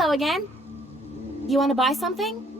Hello again. You want to buy something?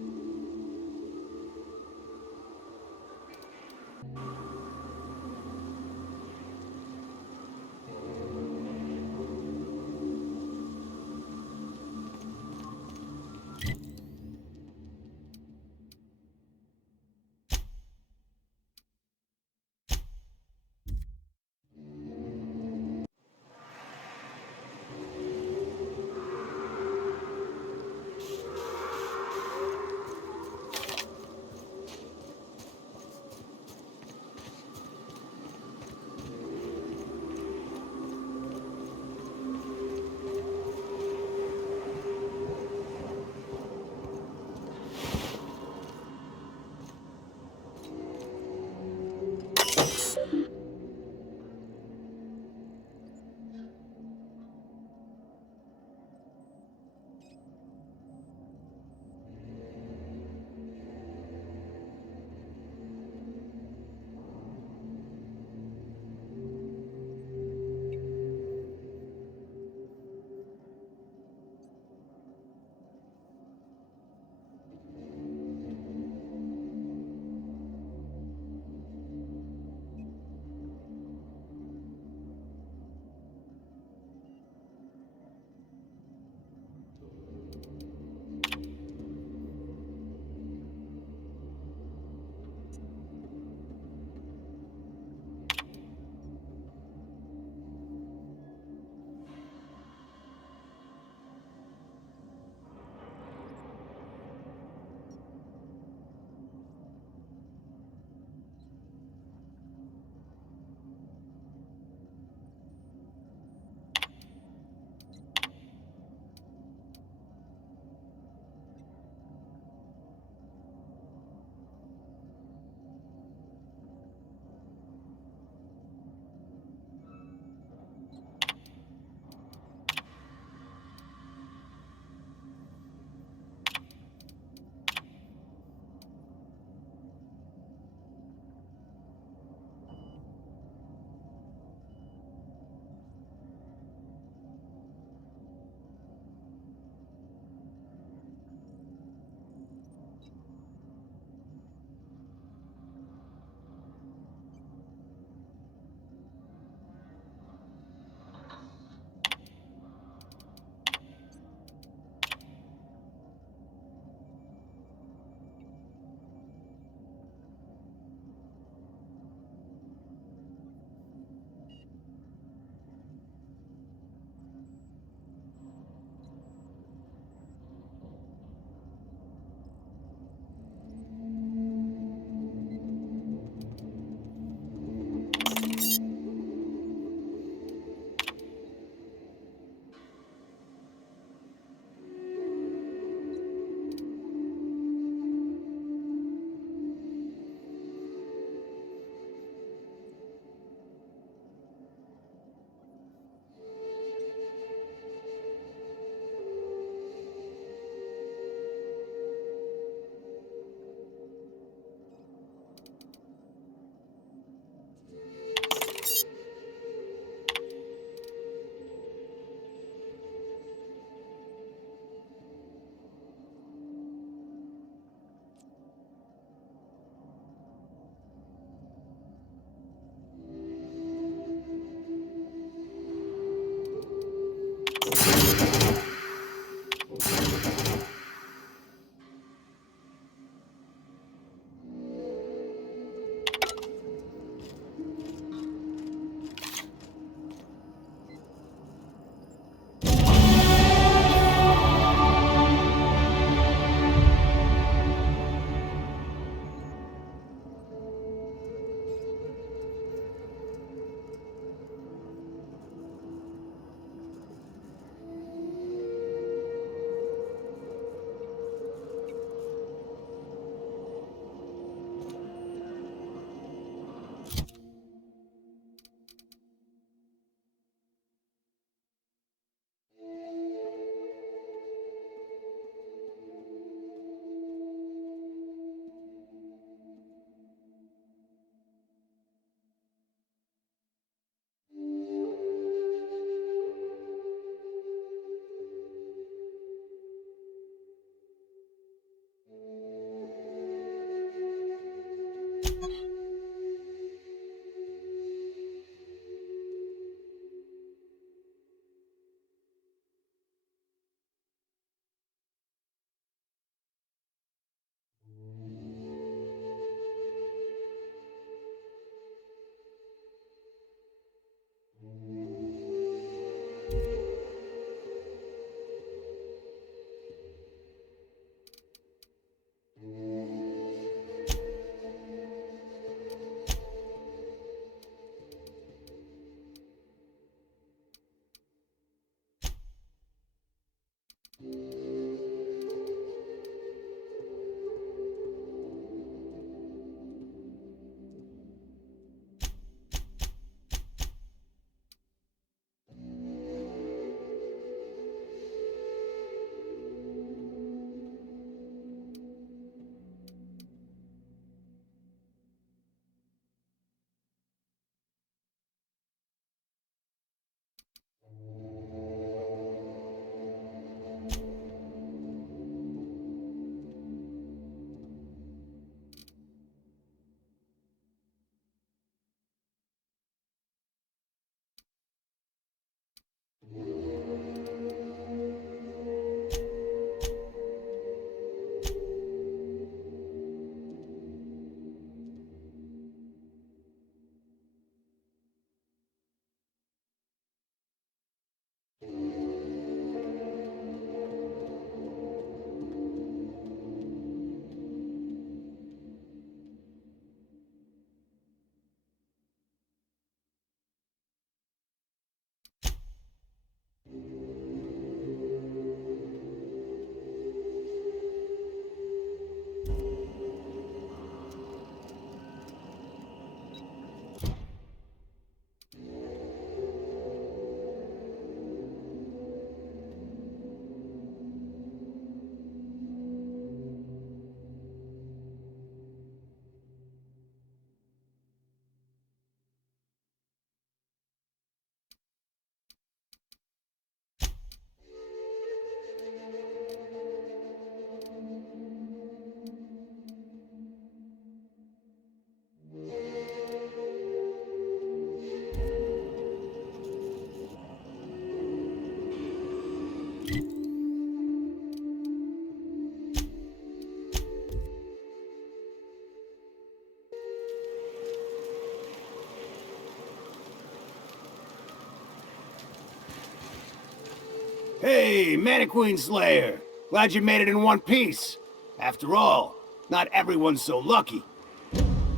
Hey, Mannequin Slayer! Glad you made it in one piece. After all, not everyone's so lucky.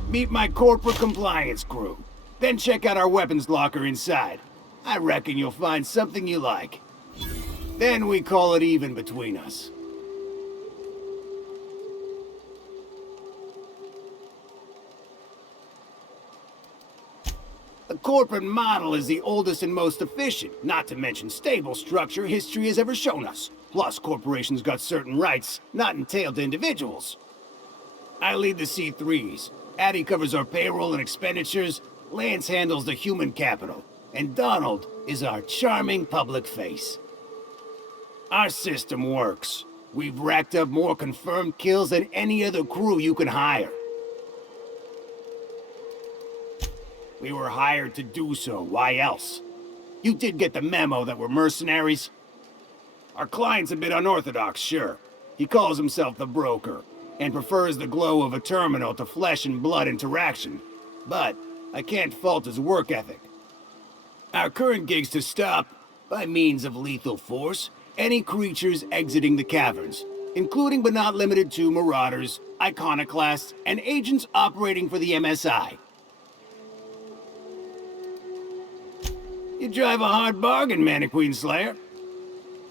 Meet my corporate compliance crew. Then check out our weapons locker inside. I reckon you'll find something you like. Then we call it even between us. The corporate model is the oldest and most efficient, not to mention stable structure history has ever shown us. Plus, corporations got certain rights not entailed to individuals. I lead the C3s. Addie covers our payroll and expenditures, Lance handles the human capital, and Donald is our charming public face. Our system works. We've racked up more confirmed kills than any other crew you can hire. We were hired to do so, why else? You did get the memo that we're mercenaries? Our client's a bit unorthodox, sure. He calls himself the broker, and prefers the glow of a terminal to flesh and blood interaction. But I can't fault his work ethic. Our current gig's to stop, by means of lethal force, any creatures exiting the caverns, including but not limited to marauders, iconoclasts, and agents operating for the MSI. You drive a hard bargain, Mannequin Slayer.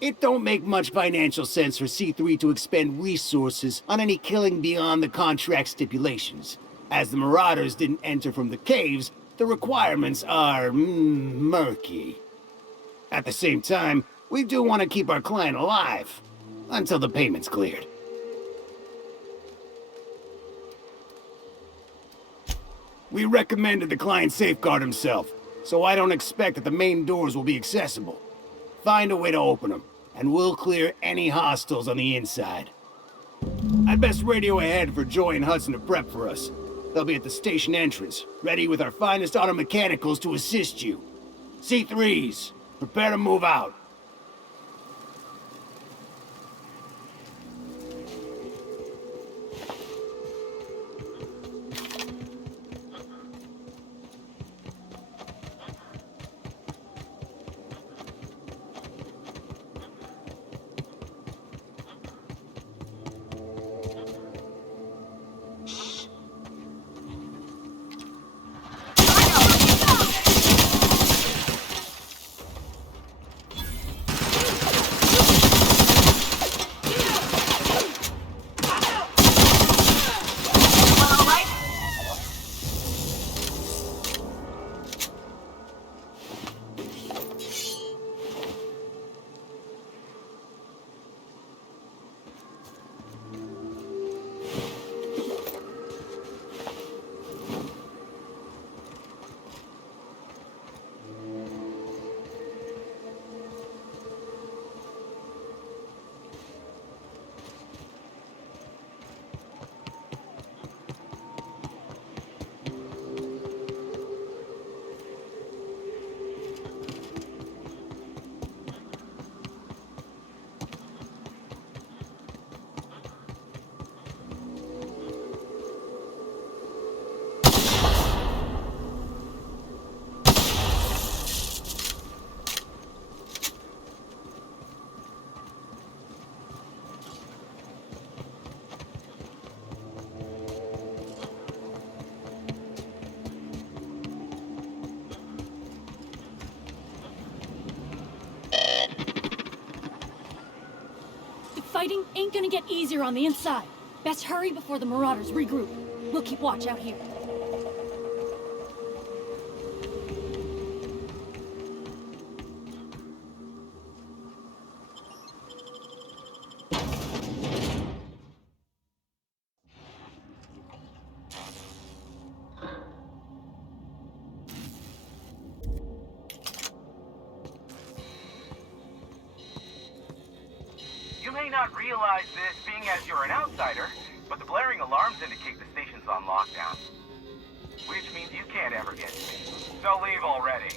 It don't make much financial sense for C3 to expend resources on any killing beyond the contract stipulations. As the Marauders didn't enter from the caves, the requirements are murky. At the same time, we do want to keep our client alive, until the payment's cleared. We recommended the client safeguard himself, so I don't expect that the main doors will be accessible. Find a way to open them, and we'll clear any hostiles on the inside. I'd best radio ahead for Joy and Hudson to prep for us. They'll be at the station entrance, ready with our finest auto mechanicals to assist you. C3s, prepare to move out. fighting ain't gonna get easier on the inside. Best hurry before the Marauders regroup. We'll keep watch out here. You may not realize this, being as you're an outsider, but the blaring alarms indicate the station's on lockdown. Which means you can't ever get to me. So leave already.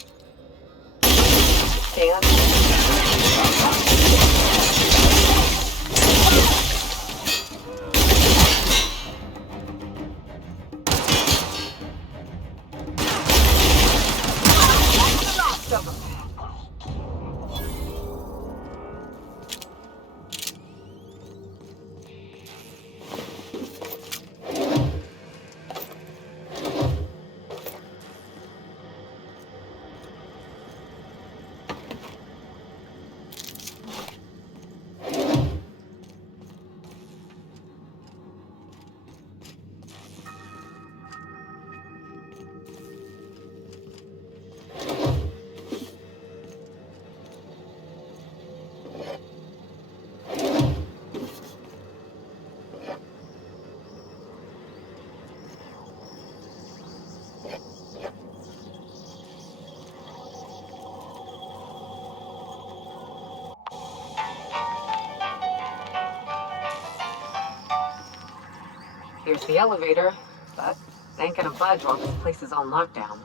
Here's the elevator, but ain't gonna budge while this place is on lockdown.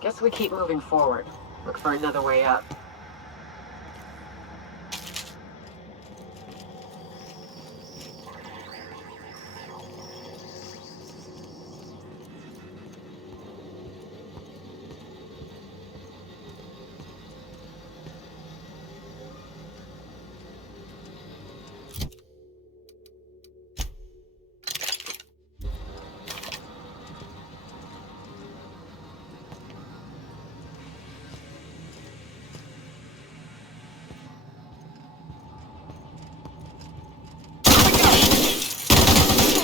Guess we keep moving forward. Look for another way up.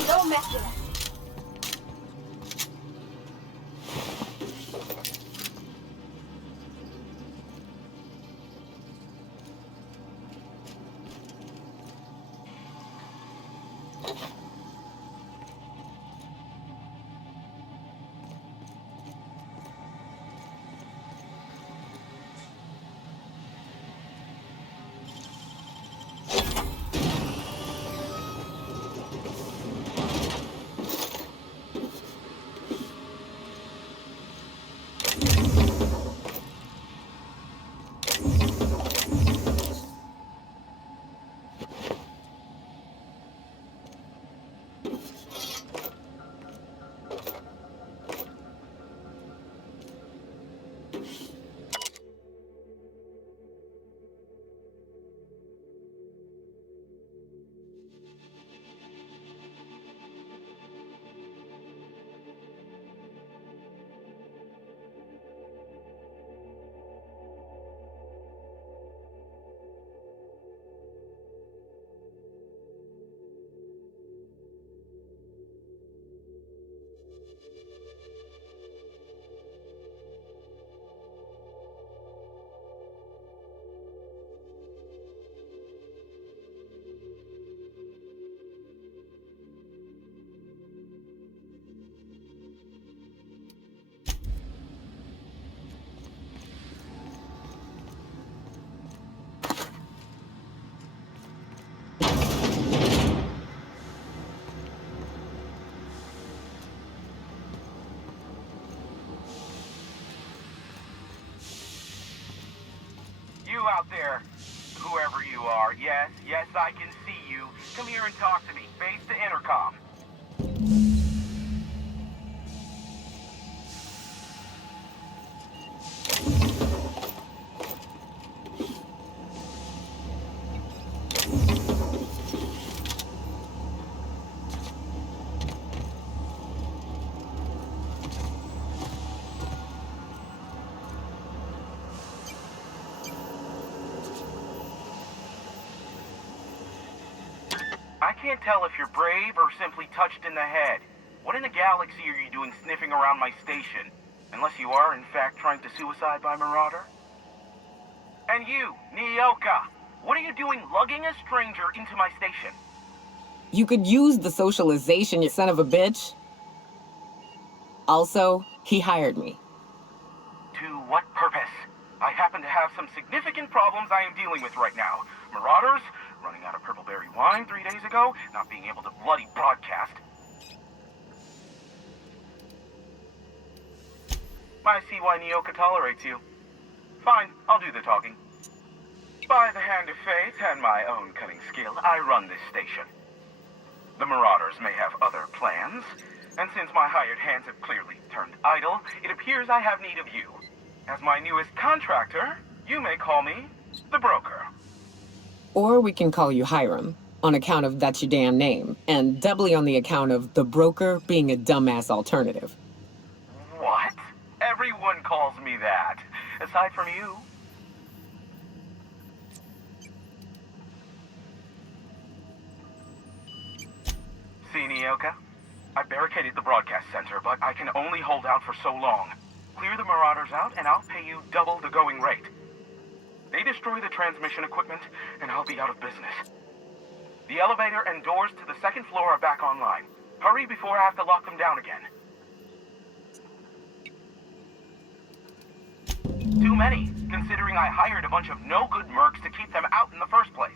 Don't mess with us. You out there, whoever you are, yes, I can see you. Come here and talk to me, face to intercom. can't tell if you're brave or simply touched in the head. What in the galaxy are you doing sniffing around my station? Unless you are, in fact, trying to suicide by Marauder? And you, Nyoka, what are you doing lugging a stranger into my station? You could use the socialization, you son of a bitch. Also, he hired me. To what purpose? I happen to have some significant problems I am dealing with right now. Marauders, running out of purple-berry wine 3 days ago, not being able to bloody broadcast. I see why Nyoka tolerates you. Fine, I'll do the talking. By the hand of fate and my own cunning skill, I run this station. The Marauders may have other plans, and since my hired hands have clearly turned idle, it appears I have need of you. As my newest contractor, you may call me the Broker. Or we can call you Hiram, on account of that's your damn name, and doubly on the account of the Broker being a dumbass alternative. What? Everyone calls me that, aside from you. See, Nyoka? I barricaded the broadcast center, but I can only hold out for so long. Clear the Marauders out, and I'll pay you double the going rate. They destroy the transmission equipment, and I'll be out of business. The elevator and doors to the second floor are back online. Hurry before I have to lock them down again. Too many, considering I hired a bunch of no-good mercs to keep them out in the first place.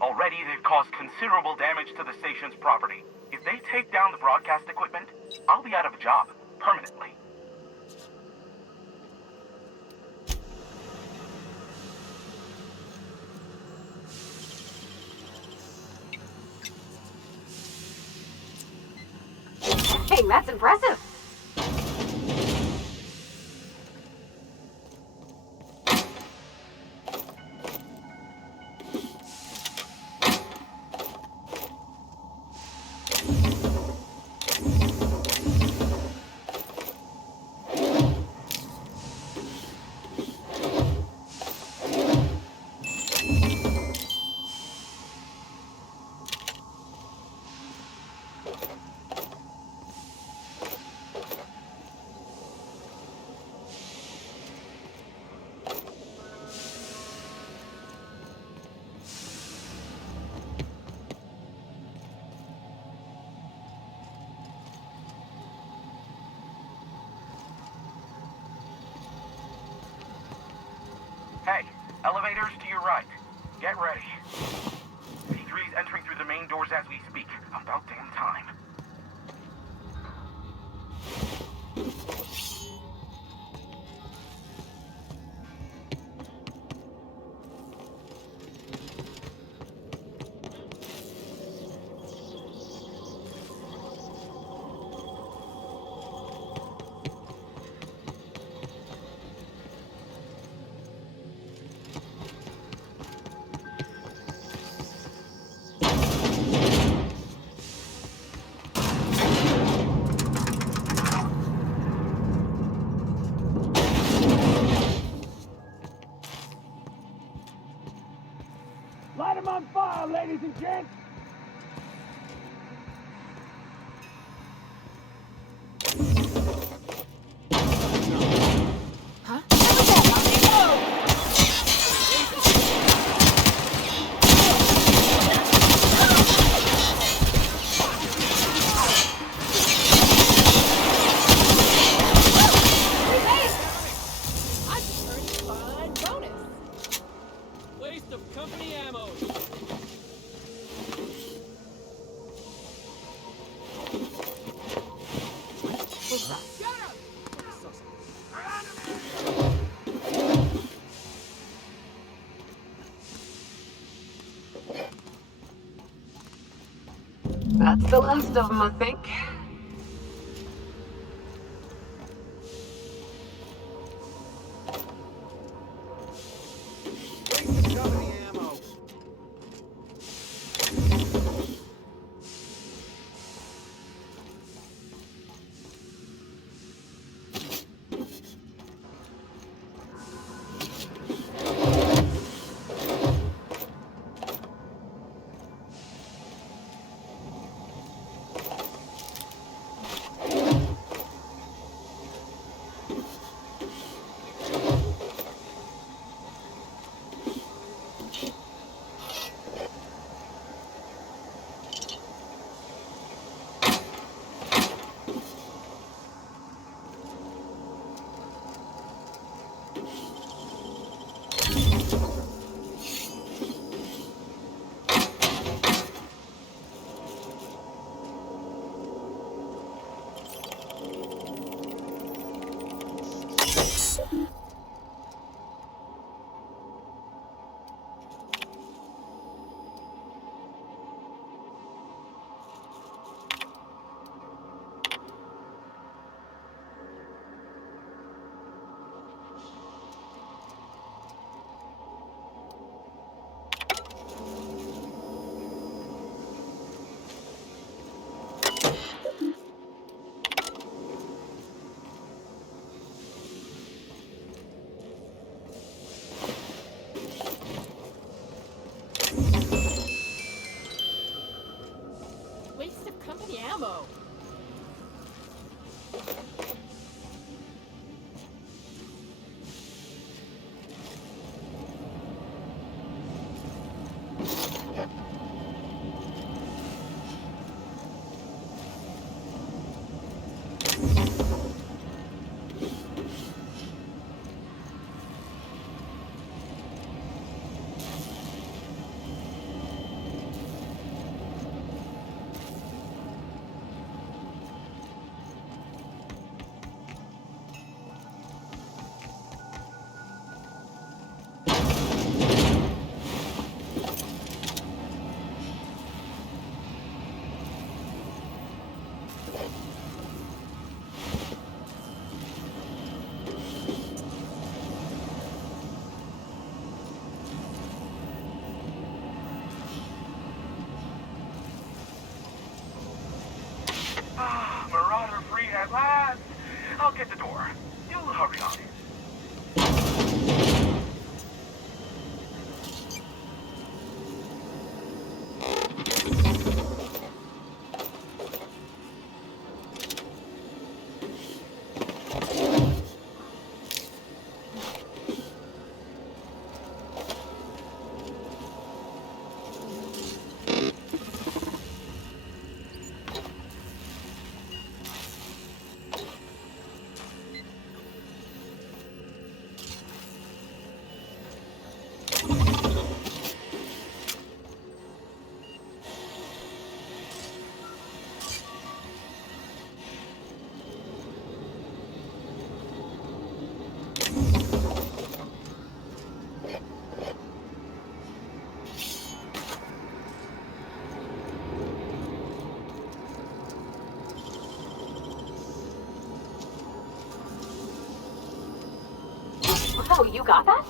Already, they've caused considerable damage to the station's property. If they take down the broadcast equipment, I'll be out of a job, permanently. Hey, that's impressive. Hey, elevators to your right. Get ready. C3's entering through the main doors as we speak. About damn time. Light 'em on fire, ladies and gents! Waste of company ammo. That's the last of them, I think. Waste of company ammo. Oh, you got that?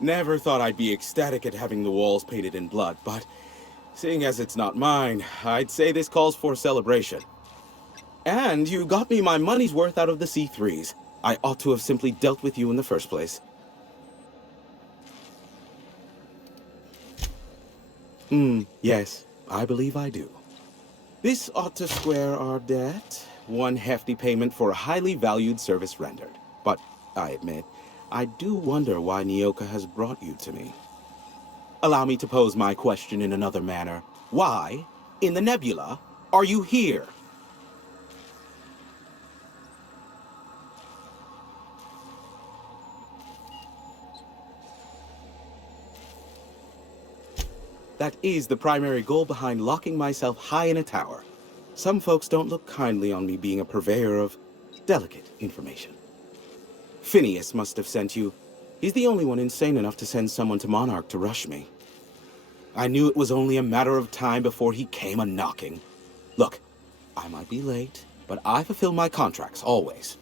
Never thought I'd be ecstatic at having the walls painted in blood, but seeing as it's not mine, I'd say this calls for celebration. And you got me my money's worth out of the C3s. I ought to have simply dealt with you in the first place. Yes, I believe I do. This ought to square our debt. One hefty payment for a highly valued service rendered. But, I admit, I do wonder why Nyoka has brought you to me. Allow me to pose my question in another manner. Why, in the nebula, are you here? That is the primary goal behind locking myself high in a tower. Some folks don't look kindly on me being a purveyor of delicate information. Phineas must have sent you. He's the only one insane enough to send someone to Monarque to rush me. I knew it was only a matter of time before he came a-knocking. Look, I might be late, but I fulfill my contracts, always.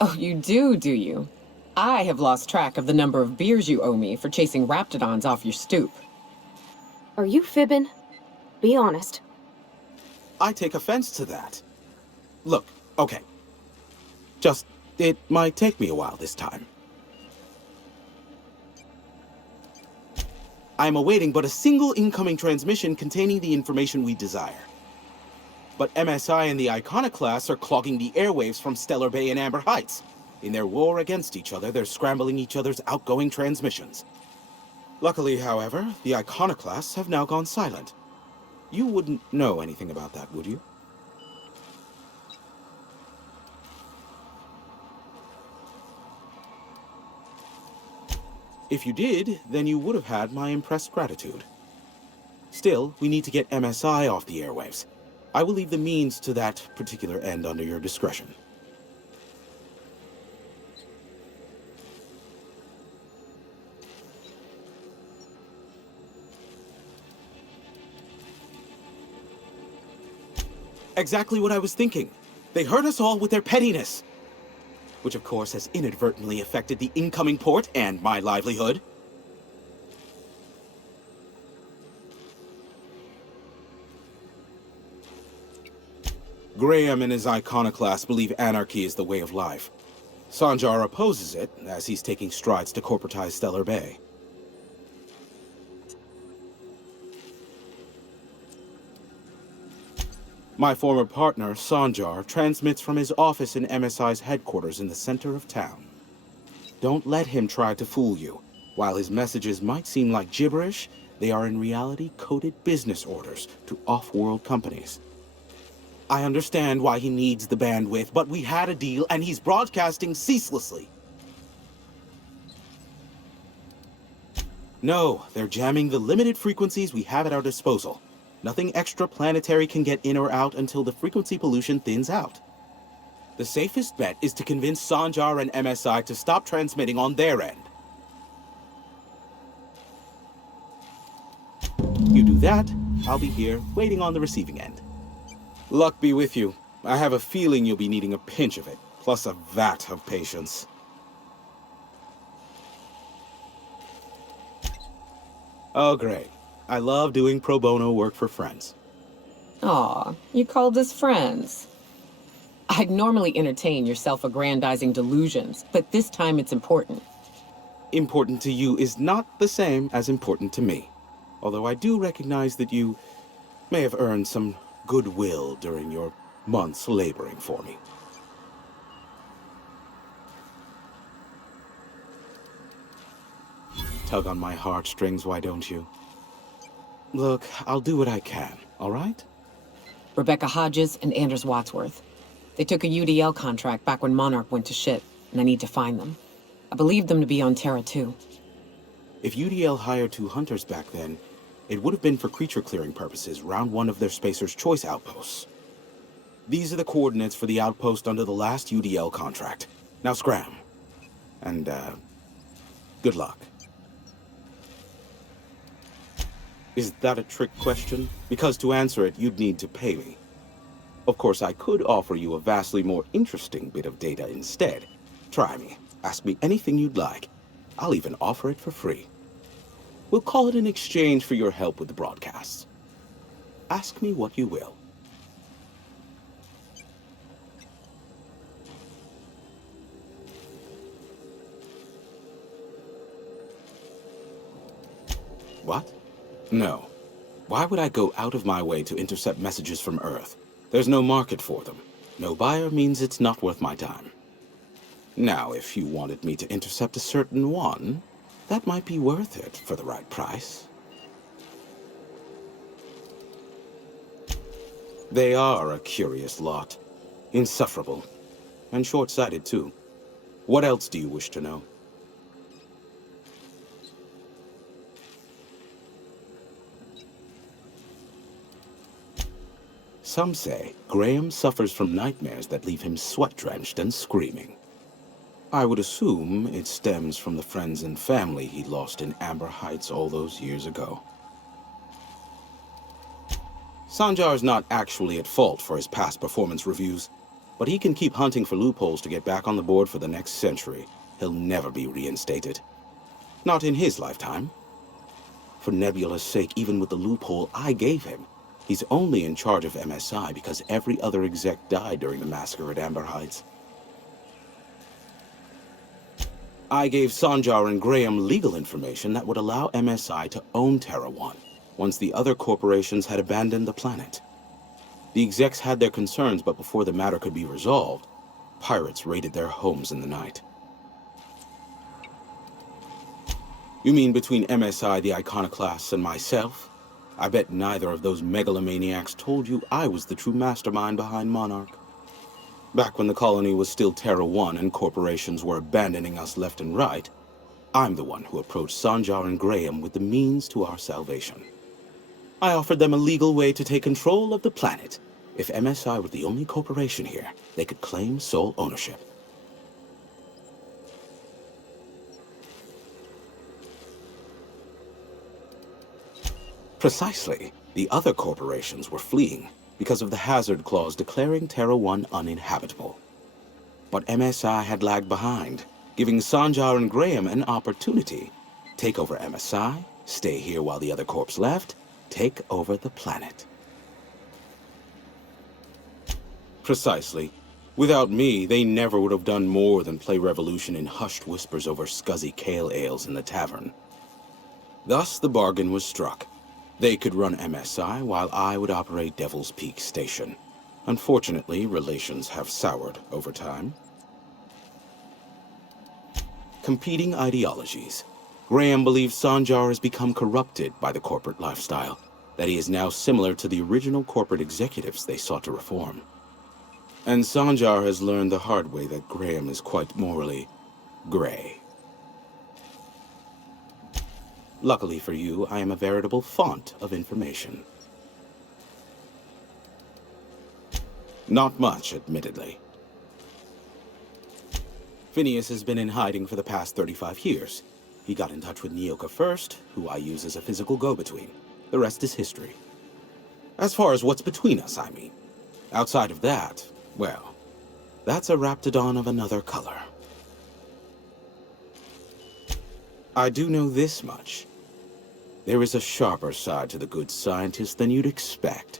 Oh, you do you? I have lost track of the number of beers you owe me for chasing raptidons off your stoop. Are you fibbing? Be honest. I take offense to that. Look, okay. It might take me a while this time. I am awaiting but a single incoming transmission containing the information we desire. But MSI and the Iconoclasts are clogging the airwaves from Stellar Bay and Amber Heights. In their war against each other, they're scrambling each other's outgoing transmissions. Luckily, however, the Iconoclasts have now gone silent. You wouldn't know anything about that, would you? If you did, then you would have had my impressed gratitude. Still, we need to get MSI off the airwaves. I will leave the means to that particular end under your discretion. Exactly what I was thinking. They hurt us all with their pettiness. Which of course has inadvertently affected the incoming port and my livelihood. Graham and his iconoclasts believe anarchy is the way of life. Sanjar opposes it, as he's taking strides to corporatize Stellar Bay. My former partner, Sanjar, transmits from his office in MSI's headquarters in the center of town. Don't let him try to fool you. While his messages might seem like gibberish, they are in reality coded business orders to off-world companies. I understand why he needs the bandwidth, but we had a deal and he's broadcasting ceaselessly. No, they're jamming the limited frequencies we have at our disposal. Nothing extraplanetary can get in or out until the frequency pollution thins out. The safest bet is to convince Sanjar and MSI to stop transmitting on their end. You do that, I'll be here, waiting on the receiving end. Luck be with you. I have a feeling you'll be needing a pinch of it, plus a vat of patience. Oh, great. I love doing pro bono work for friends. Aw, you called us friends. I'd normally entertain your self-aggrandizing delusions, but this time it's important. Important to you is not the same as important to me. Although I do recognize that you may have earned some goodwill during your months laboring for me. Tug on my heartstrings, why don't you? Look, I'll do what I can, all right? Rebecca Hodges and Anders Wadsworth. They took a UDL contract back when Monarque went to shit, and I need to find them. I believe them to be on Terra 2. If UDL hired 2 hunters back then, it would have been for creature clearing purposes round one of their Spacer's Choice outposts. These are the coordinates for the outpost under the last UDL contract. Now scram. And, good luck. Is that a trick question? Because to answer it, you'd need to pay me. Of course, I could offer you a vastly more interesting bit of data instead. Try me. Ask me anything you'd like. I'll even offer it for free. We'll call it in exchange for your help with the broadcasts. Ask me what you will. What? No. Why would I go out of my way to intercept messages from Earth? There's no market for them. No buyer means it's not worth my time. Now, if you wanted me to intercept a certain one, that might be worth it for the right price. They are a curious lot. Insufferable. And short-sighted, too. What else do you wish to know? Some say Graham suffers from nightmares that leave him sweat-drenched and screaming. I would assume it stems from the friends and family he lost in Amber Heights all those years ago. Sanjar's not actually at fault for his past performance reviews, but he can keep hunting for loopholes to get back on the board for the next century. He'll never be reinstated. Not in his lifetime. For Nebula's sake, even with the loophole I gave him, he's only in charge of MSI because every other exec died during the massacre at Amber Heights. I gave Sanjar and Graham legal information that would allow MSI to own Terra 1, once the other corporations had abandoned the planet. The execs had their concerns, but before the matter could be resolved, pirates raided their homes in the night. You mean between MSI, the Iconoclasts, and myself? I bet neither of those megalomaniacs told you I was the true mastermind behind Monarque. Back when the colony was still Terra 1 and corporations were abandoning us left and right, I'm the one who approached Sanjar and Graham with the means to our salvation. I offered them a legal way to take control of the planet. If MSI were the only corporation here, they could claim sole ownership. Precisely. The other corporations were fleeing because of the hazard clause declaring Terra 1 uninhabitable. But MSI had lagged behind, giving Sanjar and Graham an opportunity. Take over MSI, stay here while the other corps left, take over the planet. Precisely. Without me, they never would have done more than play Revolution in hushed whispers over scuzzy kale ales in the tavern. Thus, the bargain was struck. They could run MSI while I would operate Devil's Peak Station. Unfortunately, relations have soured over time. Competing ideologies. Graham believes Sanjar has become corrupted by the corporate lifestyle, that he is now similar to the original corporate executives they sought to reform. And Sanjar has learned the hard way that Graham is quite morally gray. Luckily for you, I am a veritable font of information. Not much, admittedly. Phineas has been in hiding for the past 35 years. He got in touch with Nyoka first, who I use as a physical go-between. The rest is history. As far as what's between us, I mean. Outside of that, well, that's a raptidon of another color. I do know this much. There is a sharper side to the good scientist than you'd expect.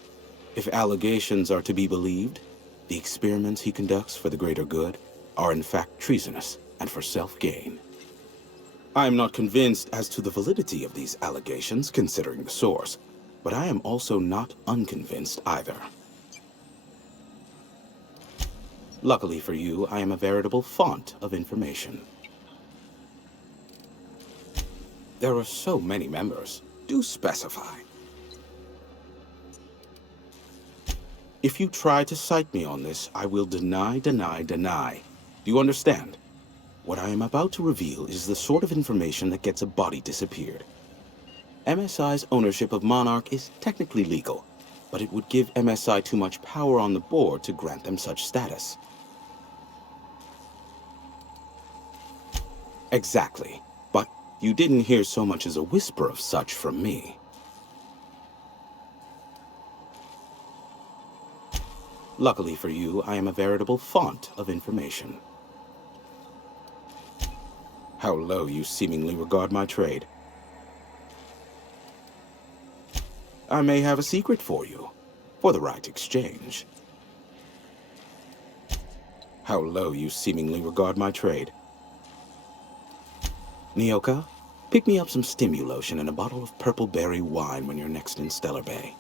If allegations are to be believed, the experiments he conducts for the greater good are in fact treasonous and for self-gain. I am not convinced as to the validity of these allegations, considering the source, but I am also not unconvinced either. Luckily for you, I am a veritable font of information. There are so many members. Do specify. If you try to cite me on this, I will deny. Do you understand? What I am about to reveal is the sort of information that gets a body disappeared. MSI's ownership of Monarque is technically legal, but it would give MSI too much power on the board to grant them such status. Exactly. But you didn't hear so much as a whisper of such from me. Luckily for you, I am a veritable font of information. How low you seemingly regard my trade. I may have a secret for you, for the right exchange. How low you seemingly regard my trade. Nyoka, pick me up some Stimulotion and a bottle of purple berry wine when you're next in Stellar Bay.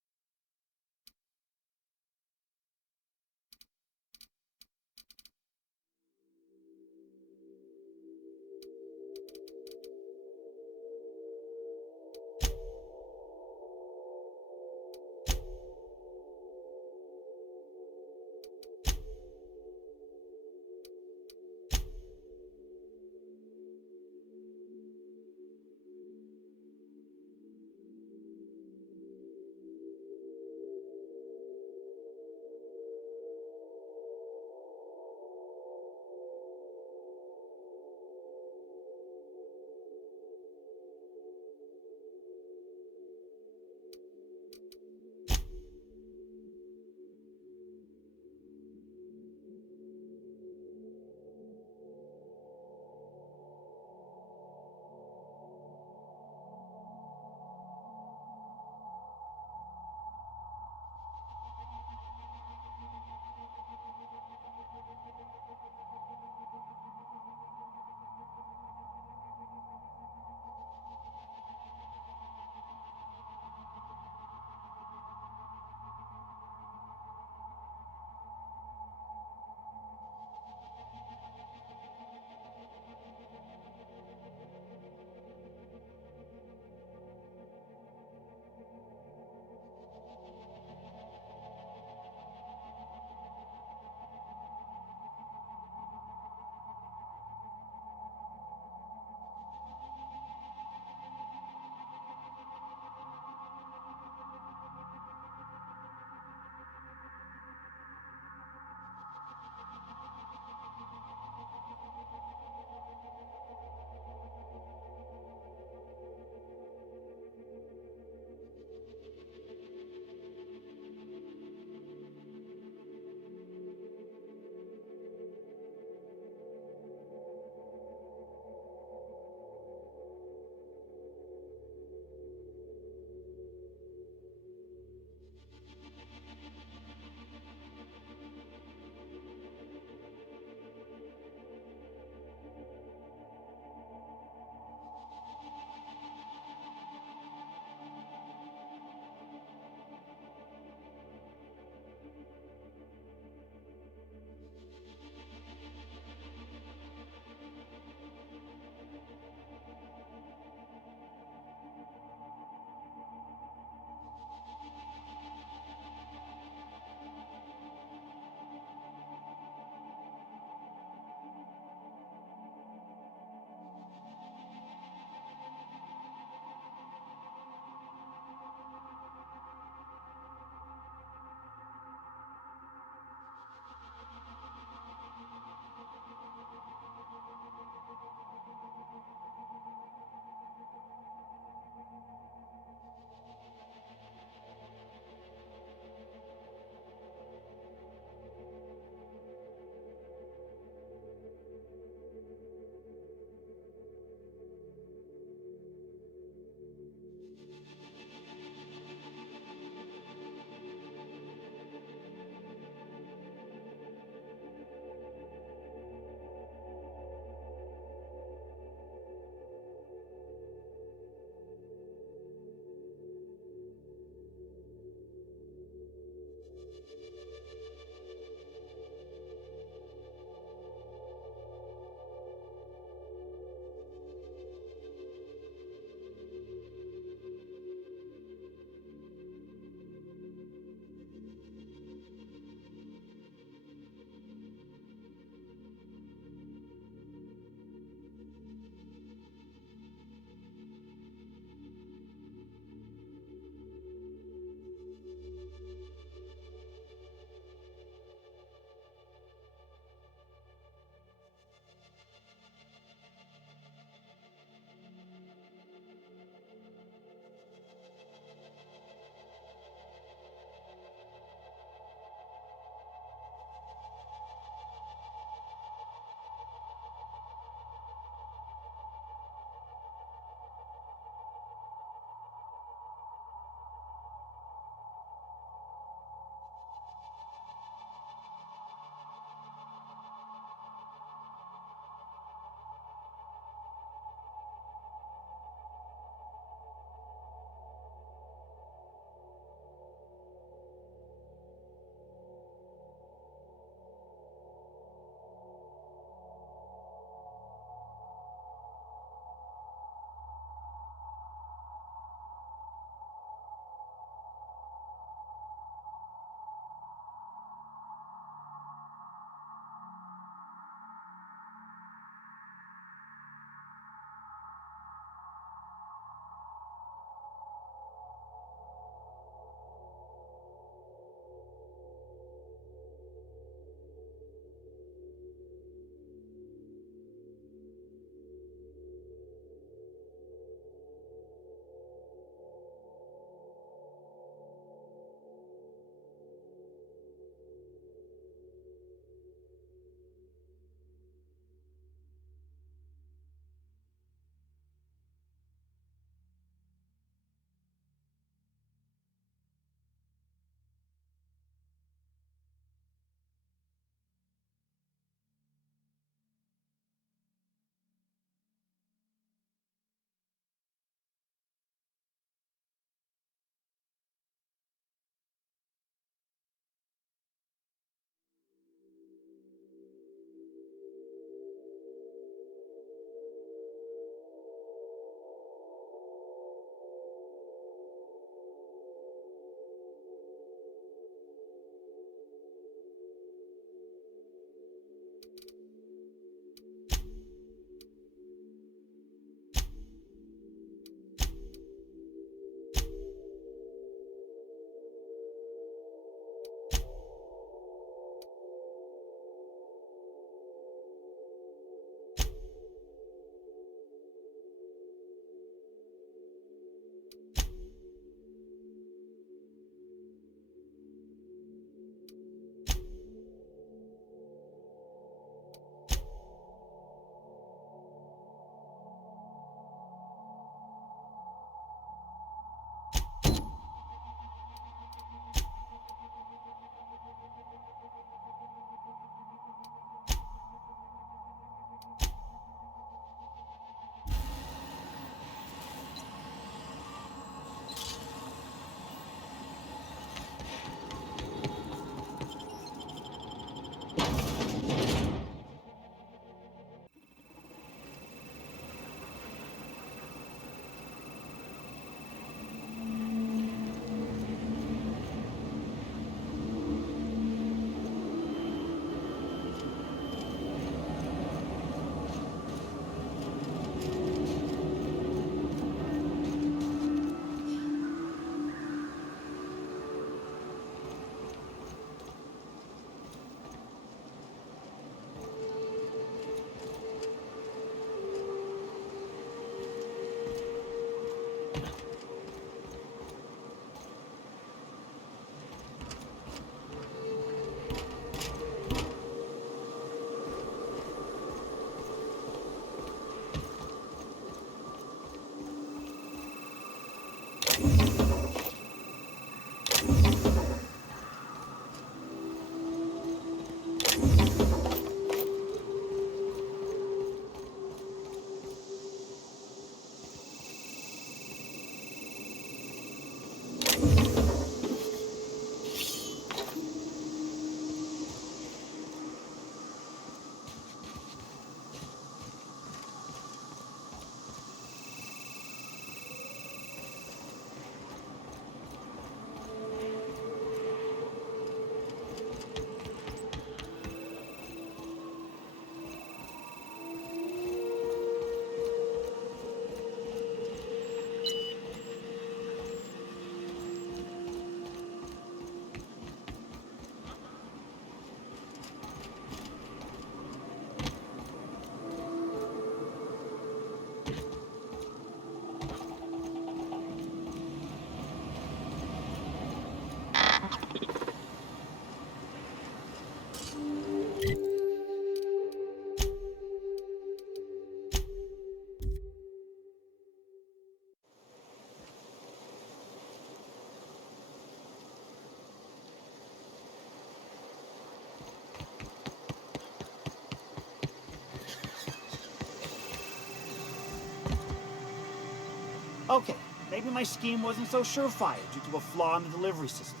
Okay, maybe my scheme wasn't so surefire due to a flaw in the delivery system.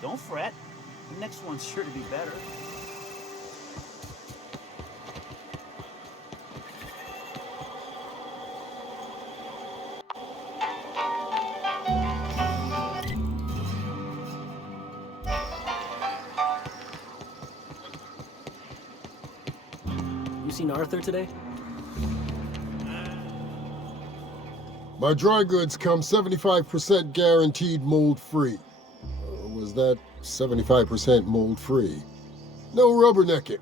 Don't fret. The next one's sure to be better. You seen Arthur today? My dry goods come 75% guaranteed mold-free. Was that 75% mold-free? No rubbernecking.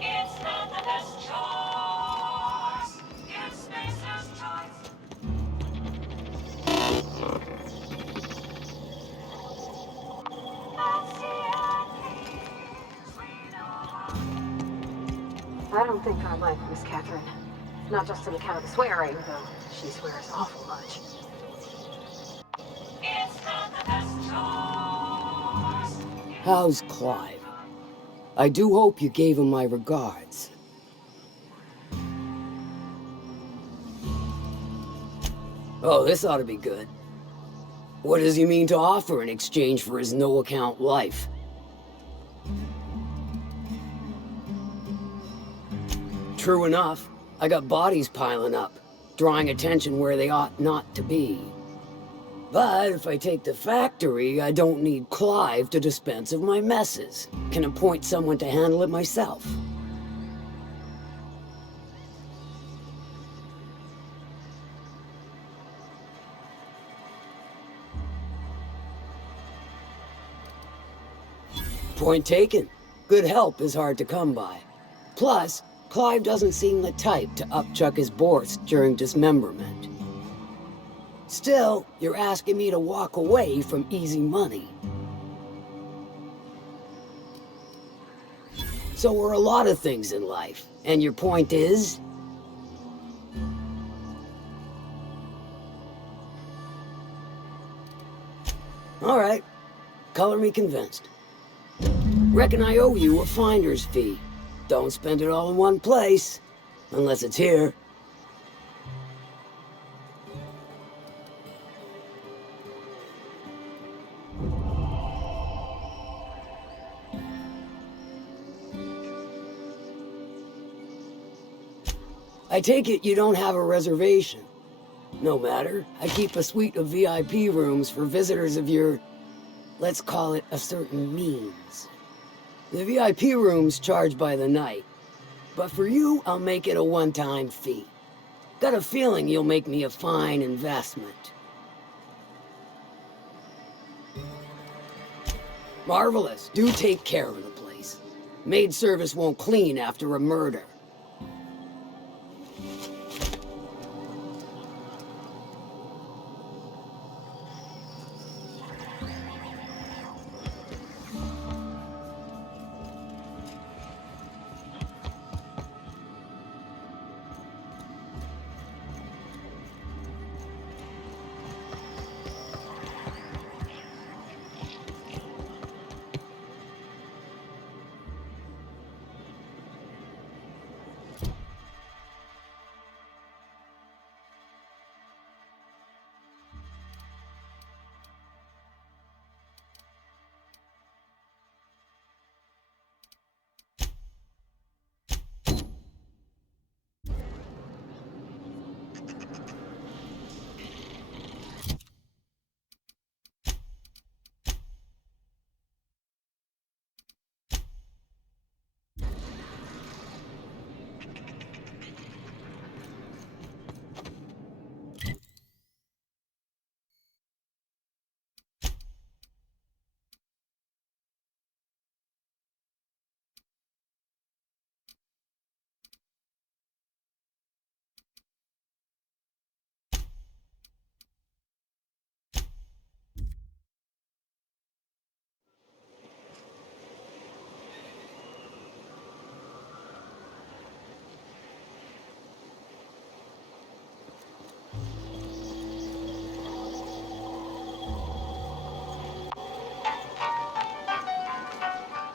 It's not the best choice. It's Spacer's choice. I don't think I like Miss Catherine. Not just on account of the swearing, though she swears awful much. It's not the best choice. How's Clive? I do hope you gave him my regards. Oh, this ought to be good. What does he mean to offer in exchange for his no-account life? True enough, I got bodies piling up, drawing attention where they ought not to be. But if I take the factory, I don't need Clive to dispense of my messes. Can appoint someone to handle it myself. Point taken. Good help is hard to come by. Plus, Clive doesn't seem the type to upchuck his boards during dismemberment. Still, you're asking me to walk away from easy money. So are a lot of things in life. And your point is? All right. Color me convinced. Reckon I owe you a finder's fee. Don't spend it all in one place. Unless it's here. I take it you don't have a reservation. No matter, I keep a suite of VIP rooms for visitors of your, let's call it a certain means. The VIP rooms charge by the night, but for you, I'll make it a one-time fee. Got a feeling you'll make me a fine investment. Marvelous. Do take care of the place. Maid service won't clean after a murder.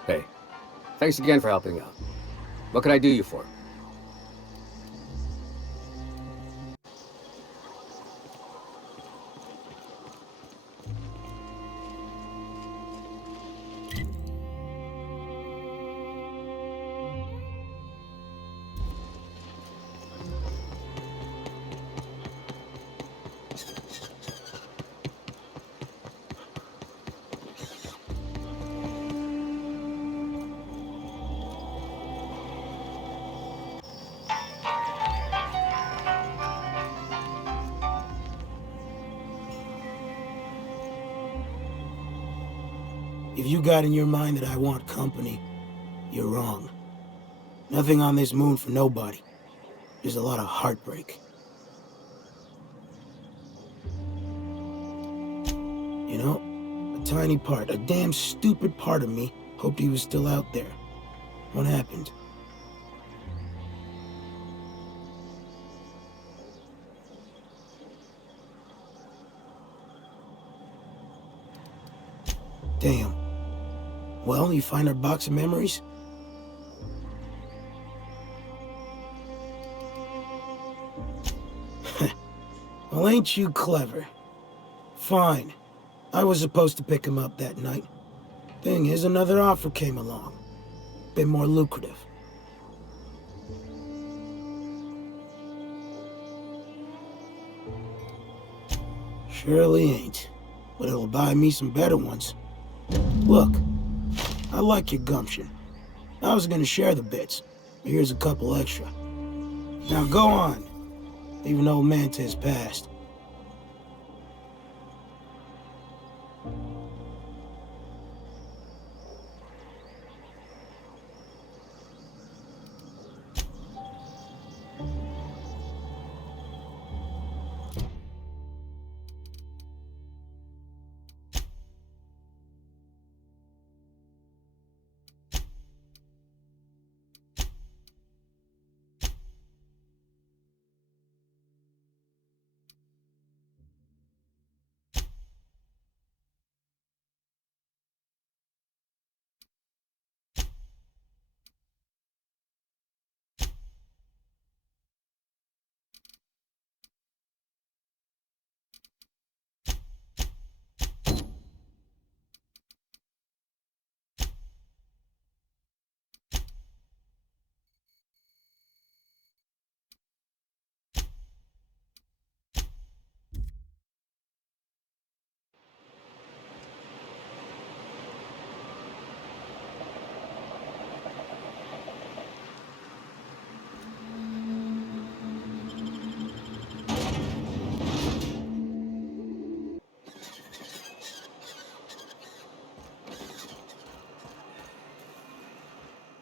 Hey, thanks again for helping out. What can I do you for? If you got in your mind that I want company, you're wrong. Nothing on this moon for nobody. There's a lot of heartbreak. You know, a tiny part, a damn stupid part of me hoped he was still out there. What happened? Damn. Well, you find our box of memories? Well, ain't you clever? Fine. I was supposed to pick him up that night. Thing is, another offer came along. Bit more lucrative. Surely ain't. But it'll buy me some better ones. Look, I like your gumption. I was gonna share the bits, but here's a couple extra. Now go on. Leave an old man to his past.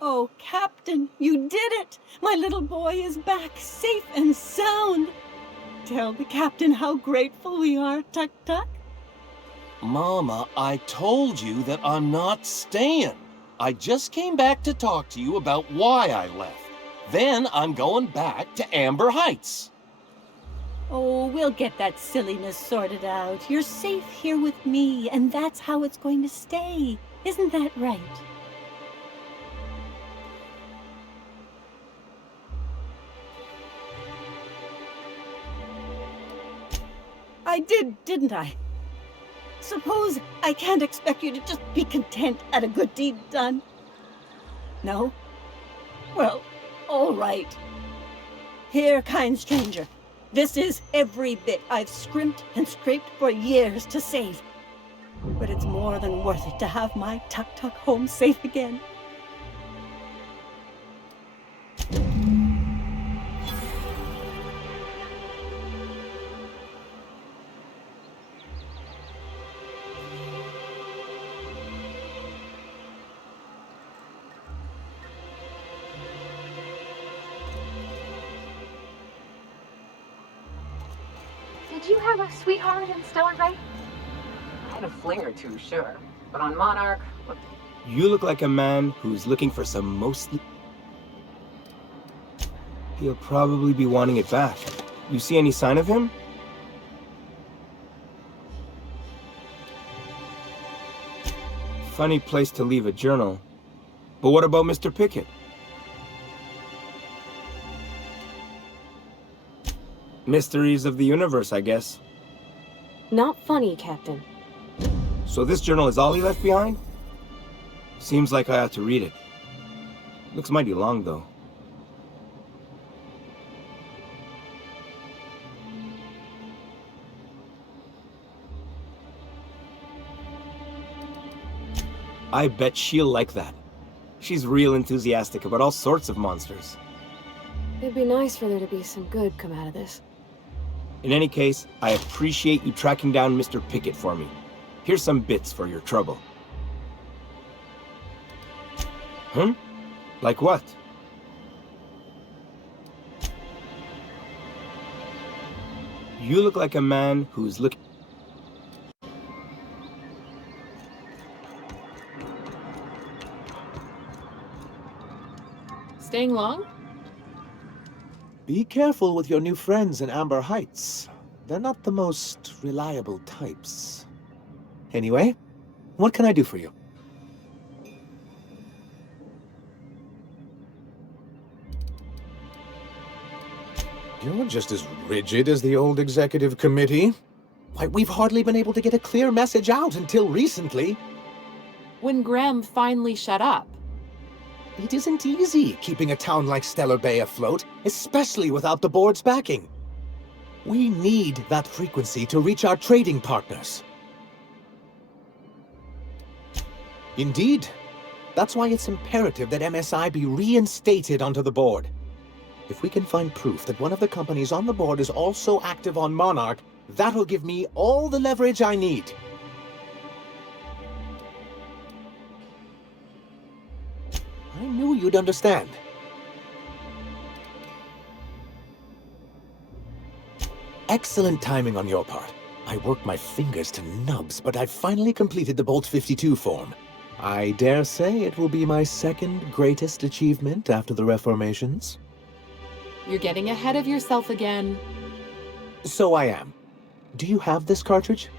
Oh, Captain, you did it! My little boy is back, safe and sound! Tell the Captain how grateful we are, Tuk Tuk. Mama, I told you that I'm not staying. I just came back to talk to you about why I left. Then I'm going back to Amber Heights. Oh, we'll get that silliness sorted out. You're safe here with me, and that's how it's going to stay. Isn't that right? I did, didn't I? Suppose I can't expect you to just be content at a good deed done. No? Well, all right. Here, kind stranger. This is every bit I've scrimped and scraped for years to save. But it's more than worth it to have my Tuk Tuk home safe again. Did you have a sweetheart in Stellar Bay? I had a fling or two, sure. But on Monarque, look, You look like a man who's looking for some mostly... He'll probably be wanting it back. You see any sign of him? Funny place to leave a journal. But what about Mr. Pickett? Mysteries of the universe, I guess. Not funny, Captain. So this journal is all he left behind? Seems like I ought to read it. Looks mighty long, though. I bet she'll like that. She's real enthusiastic about all sorts of monsters. It'd be nice for there to be some good come out of this. In any case, I appreciate you tracking down Mr. Pickett for me. Here's some bits for your trouble. Like what? You look like a man who's looking... Staying long? Be careful with your new friends in Amber Heights. They're not the most reliable types. Anyway, what can I do for you? You're just as rigid as the old executive committee. Why, we've hardly been able to get a clear message out until recently. When Graham finally shut up. It isn't easy keeping a town like Stellar Bay afloat, especially without the board's backing. We need that frequency to reach our trading partners. Indeed. That's why it's imperative that MSI be reinstated onto the board. If we can find proof that one of the companies on the board is also active on Monarque, that'll give me all the leverage I need. I knew you'd understand. Excellent timing on your part. I worked my fingers to nubs, but I've finally completed the Bolt 52 form. I dare say it will be my second greatest achievement after the reformations. You're getting ahead of yourself again. So I am. Do you have this cartridge?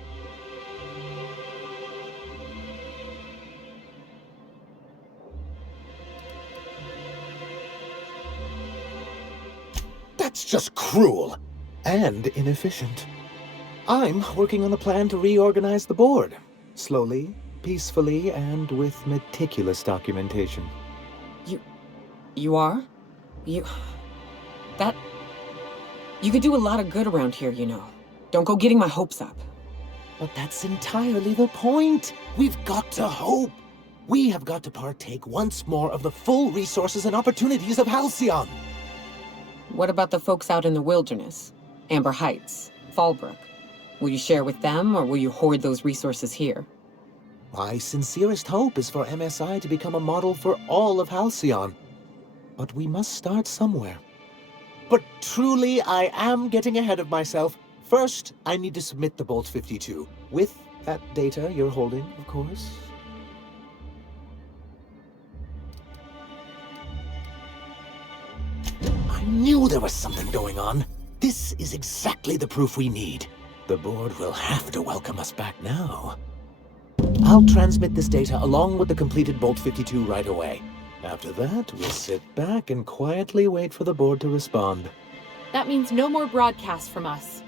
That's just cruel and inefficient. I'm working on a plan to reorganize the board. Slowly, peacefully, and with meticulous documentation. You are? You could do a lot of good around here, you know. Don't go getting my hopes up. But that's entirely the point. We've got to hope. We have got to partake once more of the full resources and opportunities of Halcyon. What about the folks out in the wilderness? Amber Heights, Fallbrook. Will you share with them, or will you hoard those resources here? My sincerest hope is for MSI to become a model for all of Halcyon. But we must start somewhere. But truly, I am getting ahead of myself. First, I need to submit the Bolt 52, with that data you're holding, of course. I knew there was something going on. This is exactly the proof we need. The board will have to welcome us back now. I'll transmit this data along with the completed Bolt 52 right away. After that, we'll sit back and quietly wait for the board to respond. That means no more broadcasts from us.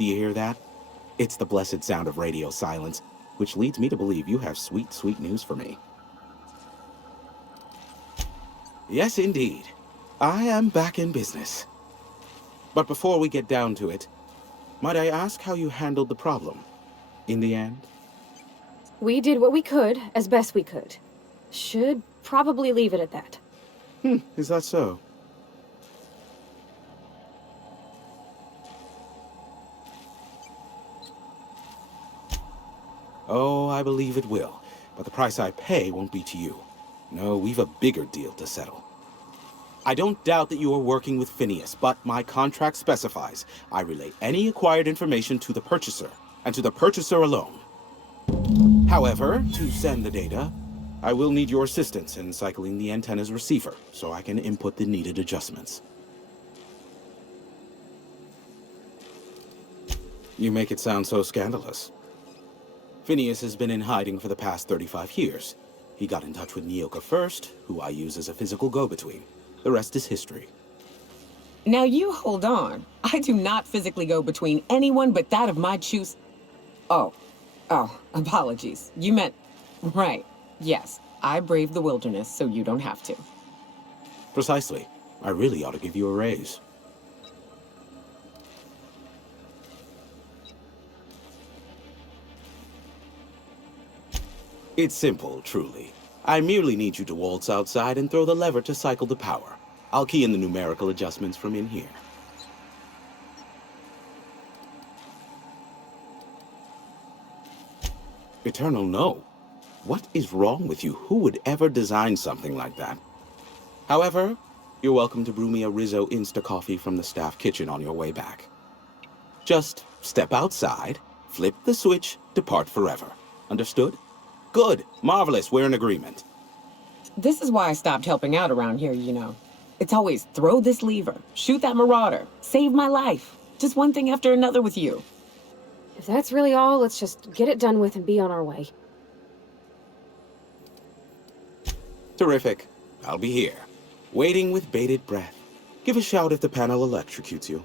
Do you hear that? It's the blessed sound of radio silence, which leads me to believe you have sweet, sweet news for me. Yes, indeed. I am back in business. But before we get down to it, might I ask how you handled the problem? In the end? We did what we could, as best we could. Should probably leave it at that. Is that so? Oh, I believe it will. But the price I pay won't be to you. No, we've a bigger deal to settle. I don't doubt that you are working with Phineas, but my contract specifies I relay any acquired information to the purchaser, and to the purchaser alone. However, to send the data, I will need your assistance in cycling the antenna's receiver, so I can input the needed adjustments. You make it sound so scandalous. Phineas has been in hiding for the past 35 years. He got in touch with Nyoka first, who I use as a physical go-between. The rest is history. Now you hold on. I do not physically go between anyone but that of my choose. Oh, apologies. You meant, right. Yes, I braved the wilderness, so you don't have to. Precisely. I really ought to give you a raise. It's simple, truly. I merely need you to waltz outside and throw the lever to cycle the power. I'll key in the numerical adjustments from in here. Eternal, no. What is wrong with you? Who would ever design something like that? However, you're welcome to brew me a Rizzo Insta-Coffee from the staff kitchen on your way back. Just step outside, flip the switch, depart forever. Understood? Good. Marvelous. We're in agreement. This is why I stopped helping out around here, you know. It's always throw this lever, shoot that marauder, save my life. Just one thing after another with you. If that's really all, let's just get it done with and be on our way. Terrific. I'll be here, waiting with bated breath. Give a shout if the panel electrocutes you.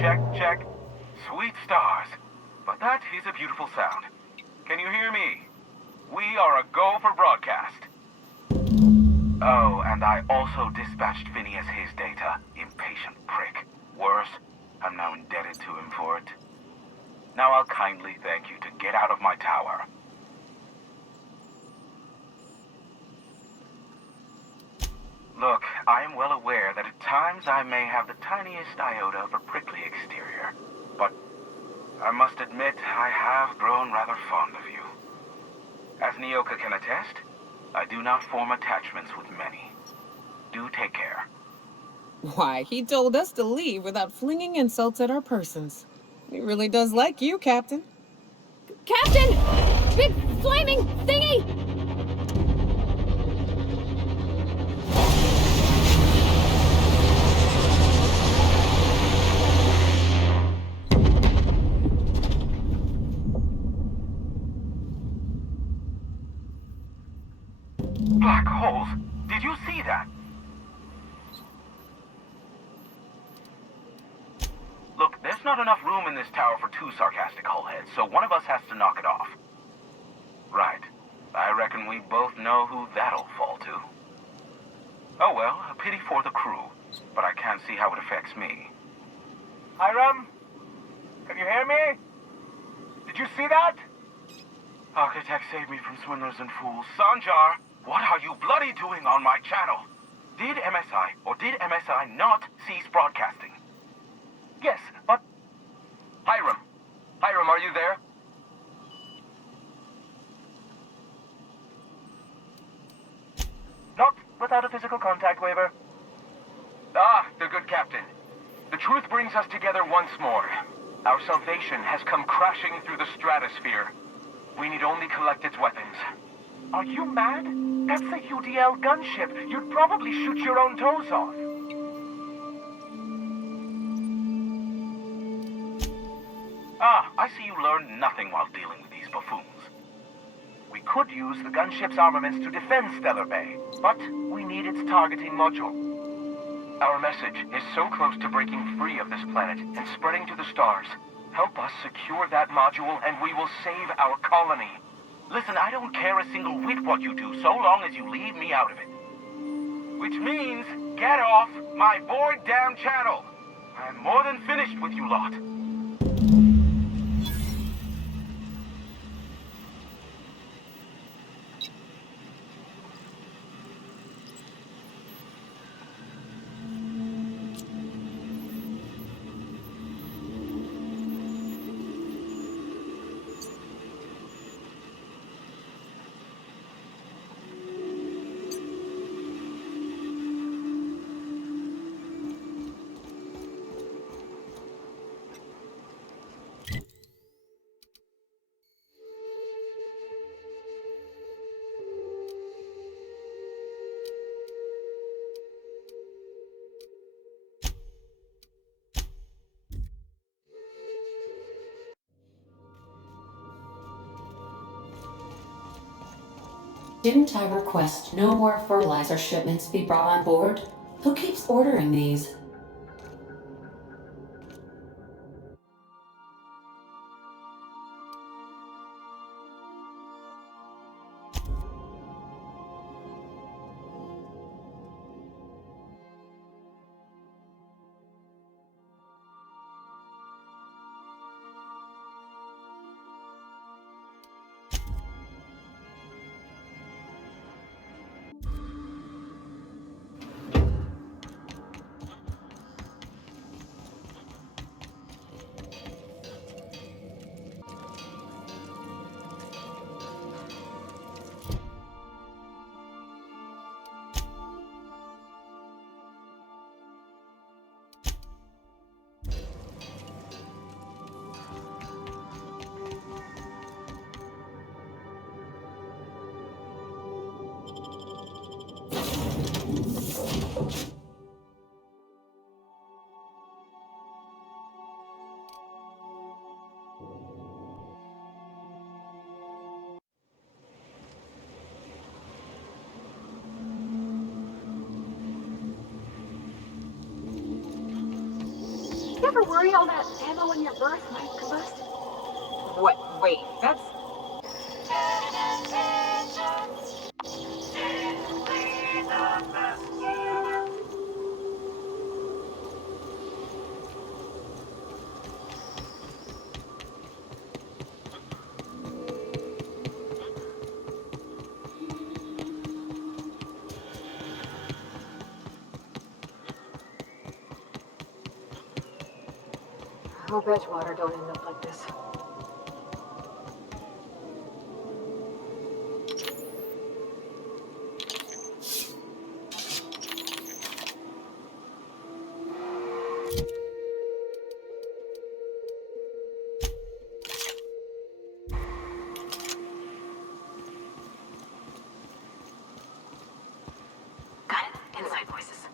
check, check. Sweet stars. But that is a beautiful sound. Can you hear me? We are a go for broadcast. Oh, and I also dispatched Phineas his data. Impatient prick. Worse, I'm now indebted to him for it. Now I'll kindly thank you to get out of my tower. Look, I am well aware that at times I may have the tiniest iota of a prickly exterior, but I must admit I have grown rather fond of you. As Nyoka can attest, I do not form attachments with many. Do take care. Why, he told us to leave without flinging insults at our persons. He really does like you, Captain. Captain! Big flaming thingy! Black holes! Did you see that? Look, there's not enough room in this tower for two sarcastic hullheads, so one of us has to knock it off. Right. I reckon we both know who that'll fall to. Oh well, a pity for the crew, but I can't see how it affects me. Hiram? Can you hear me? Did you see that? Architect, save me from swindlers and fools. Sanjar, what are you bloody doing on my channel? Did MSI or did MSI not cease broadcasting? Yes, but... Hiram. Hiram, are you there? Not without a physical contact waiver. Ah, the good captain. The truth brings us together once more. Our salvation has come crashing through the stratosphere. We need only collect its weapons. Are you mad? That's a UDL gunship. You'd probably shoot your own toes off. Ah, I see you learned nothing while dealing with these buffoons. We could use the gunship's armaments to defend Stellar Bay, but we need its targeting module. Our message is so close to breaking free of this planet and spreading to the stars. Help us secure that module and we will save our colony. Listen, I don't care a single whit what you do, so long as you leave me out of it. Which means, get off my bored damn channel. I'm more than finished with you lot. Didn't I request no more fertilizer shipments be brought on board? Who keeps ordering these? ever worry all that ammo in your berth might combust? What? Wait, that's... I hope Edgewater don't end up like this. Got it. Inside voices.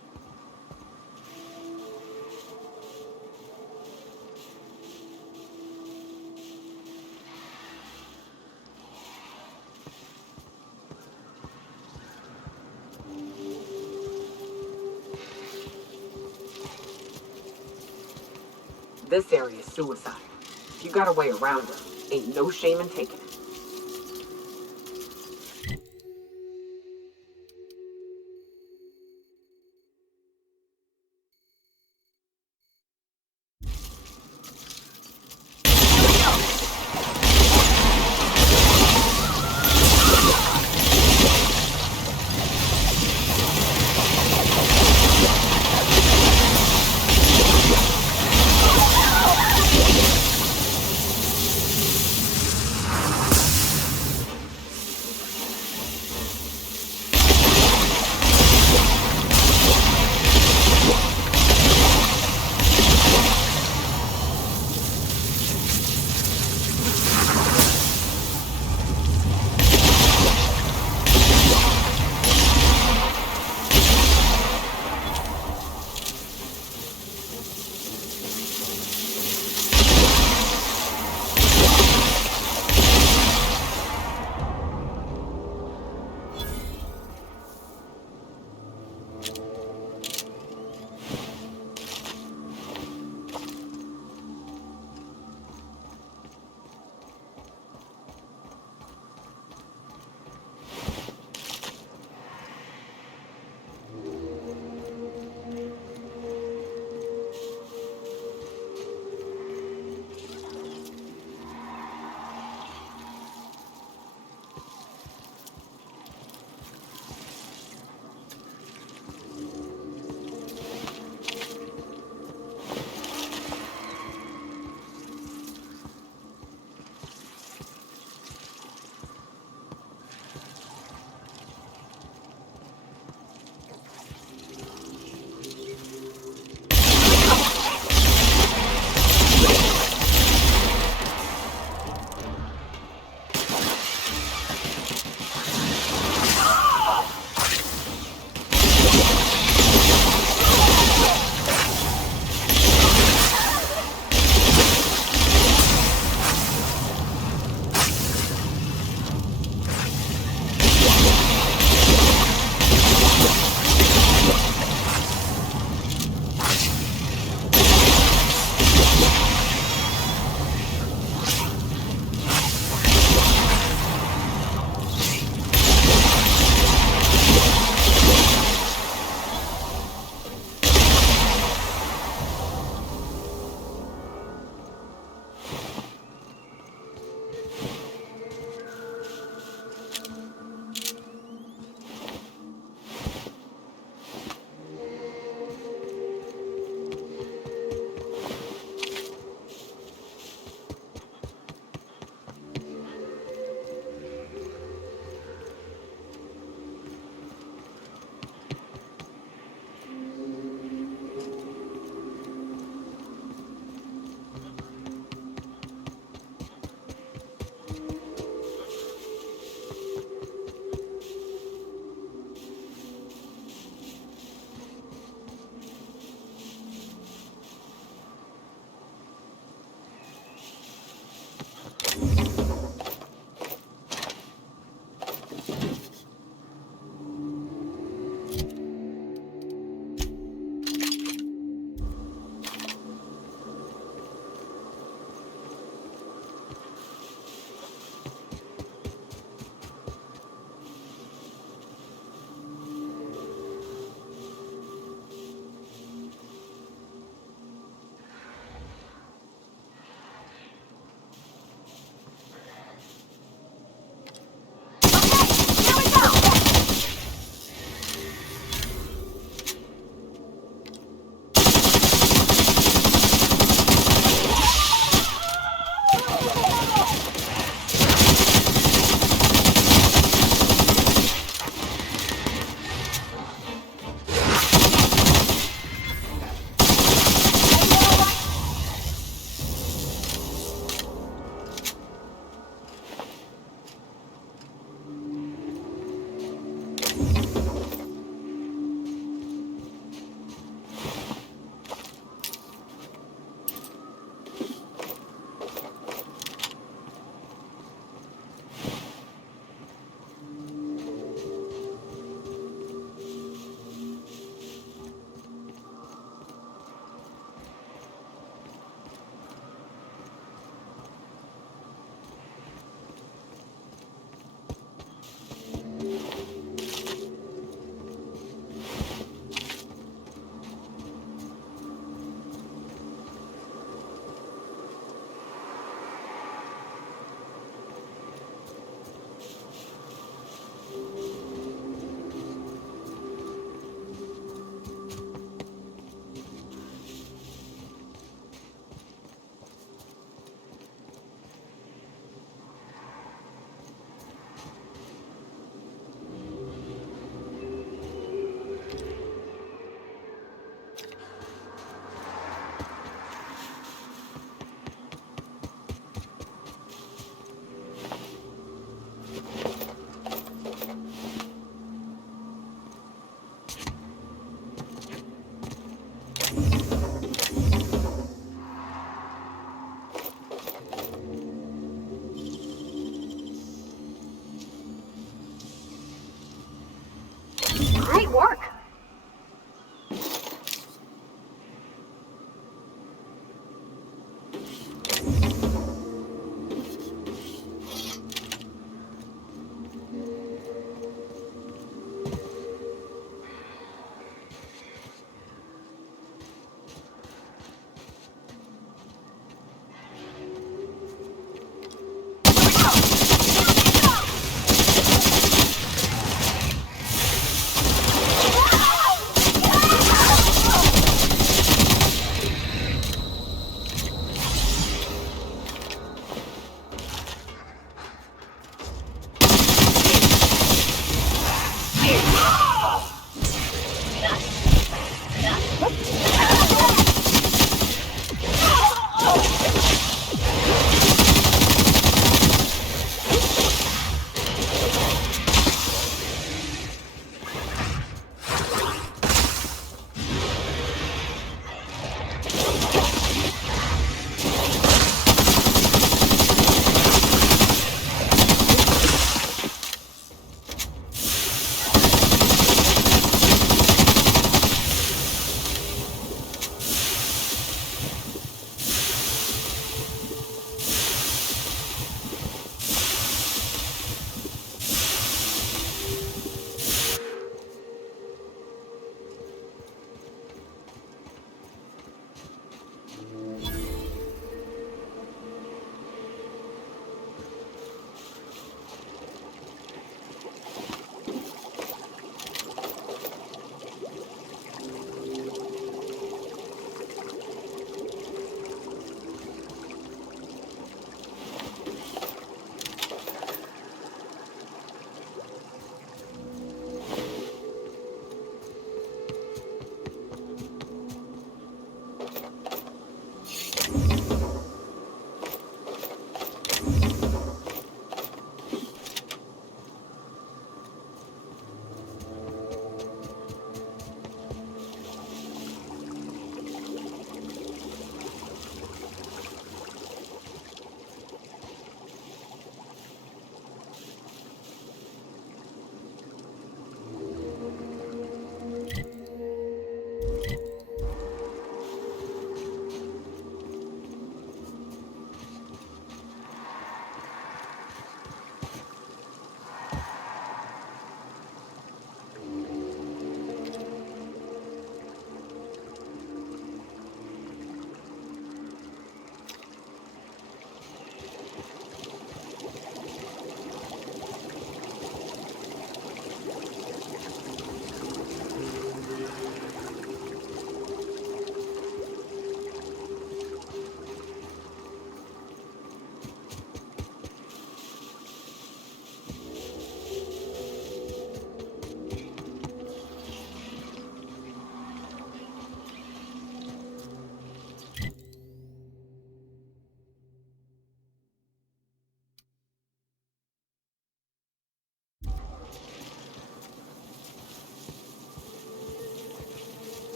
This area is suicide. If you got a way around it, ain't no shame in taking it.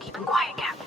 Keep him quiet, Cap.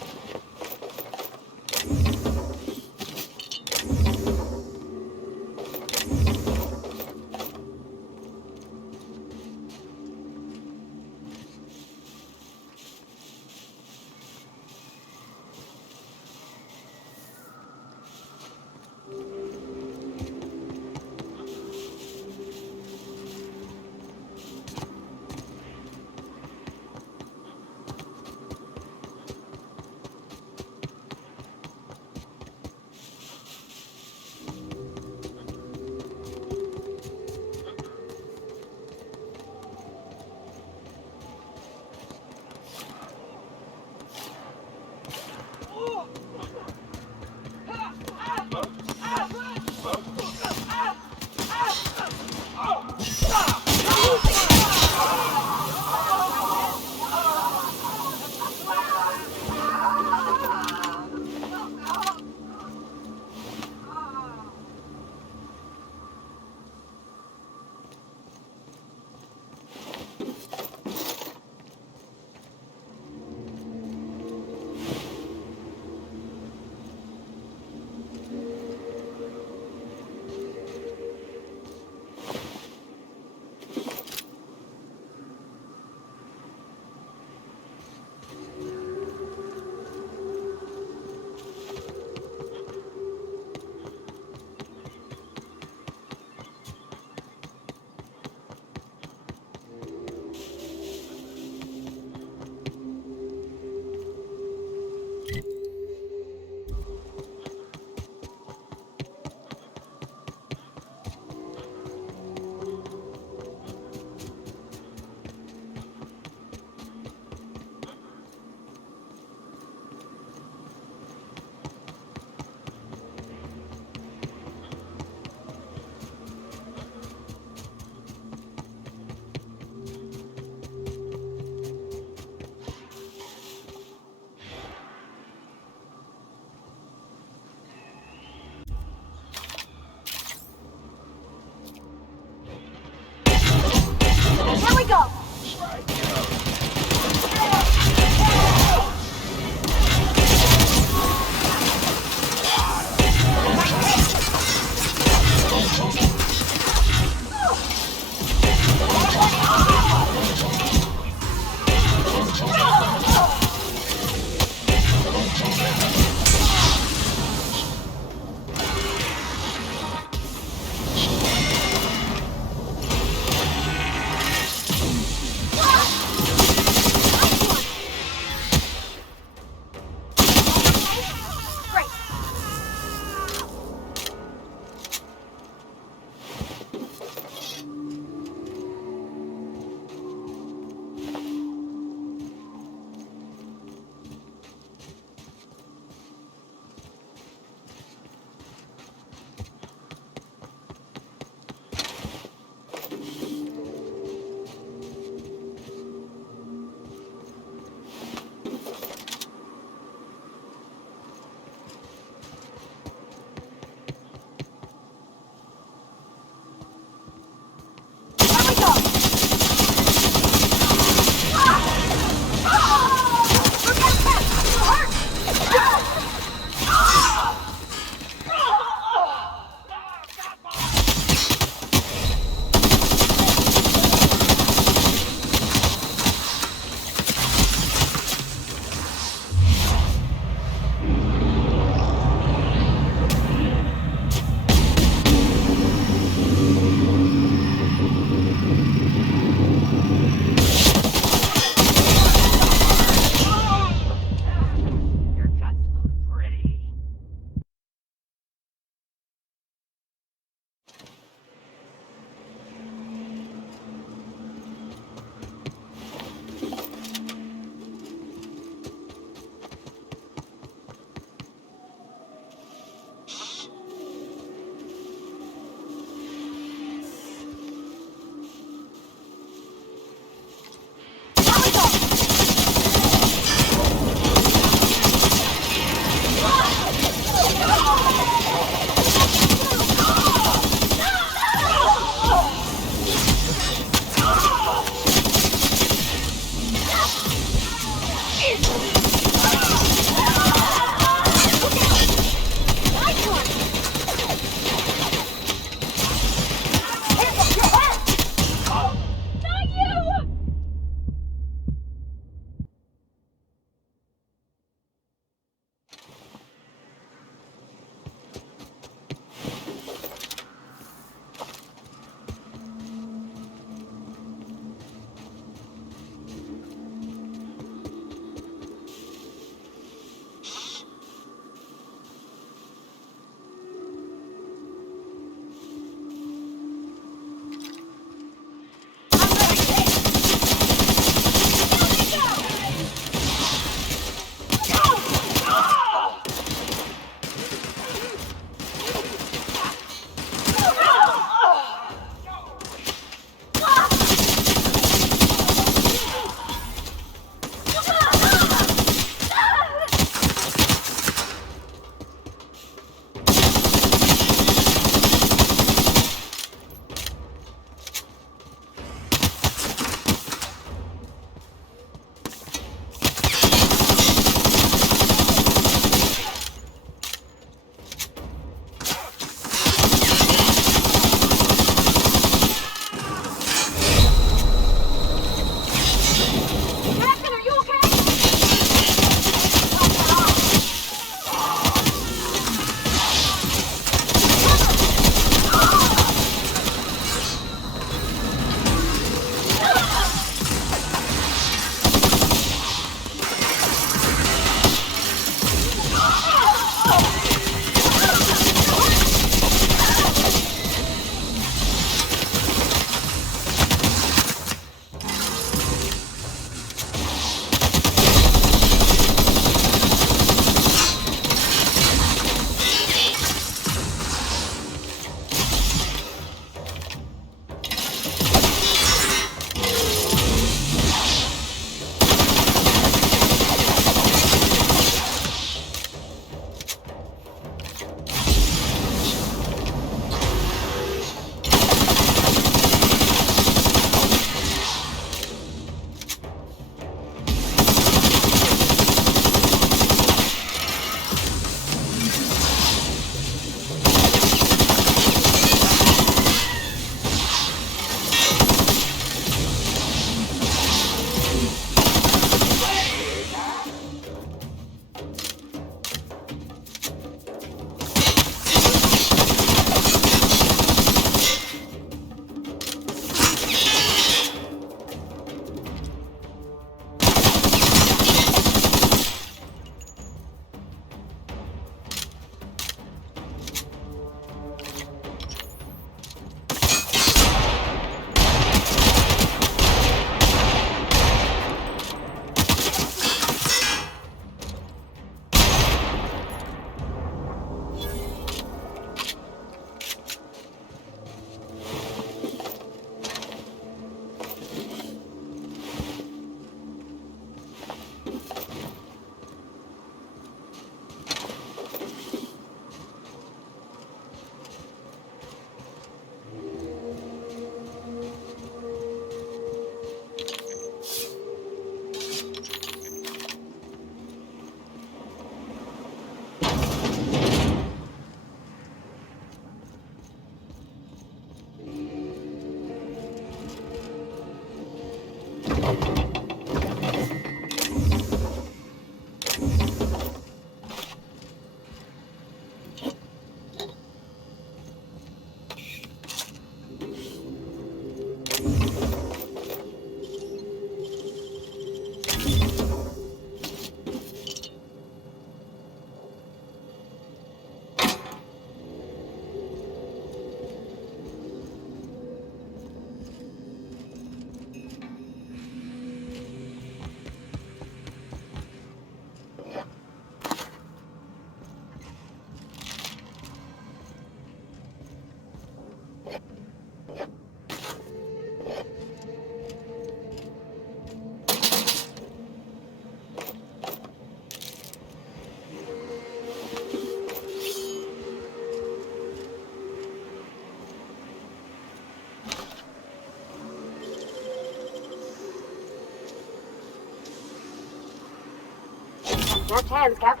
Deft hands, Cap.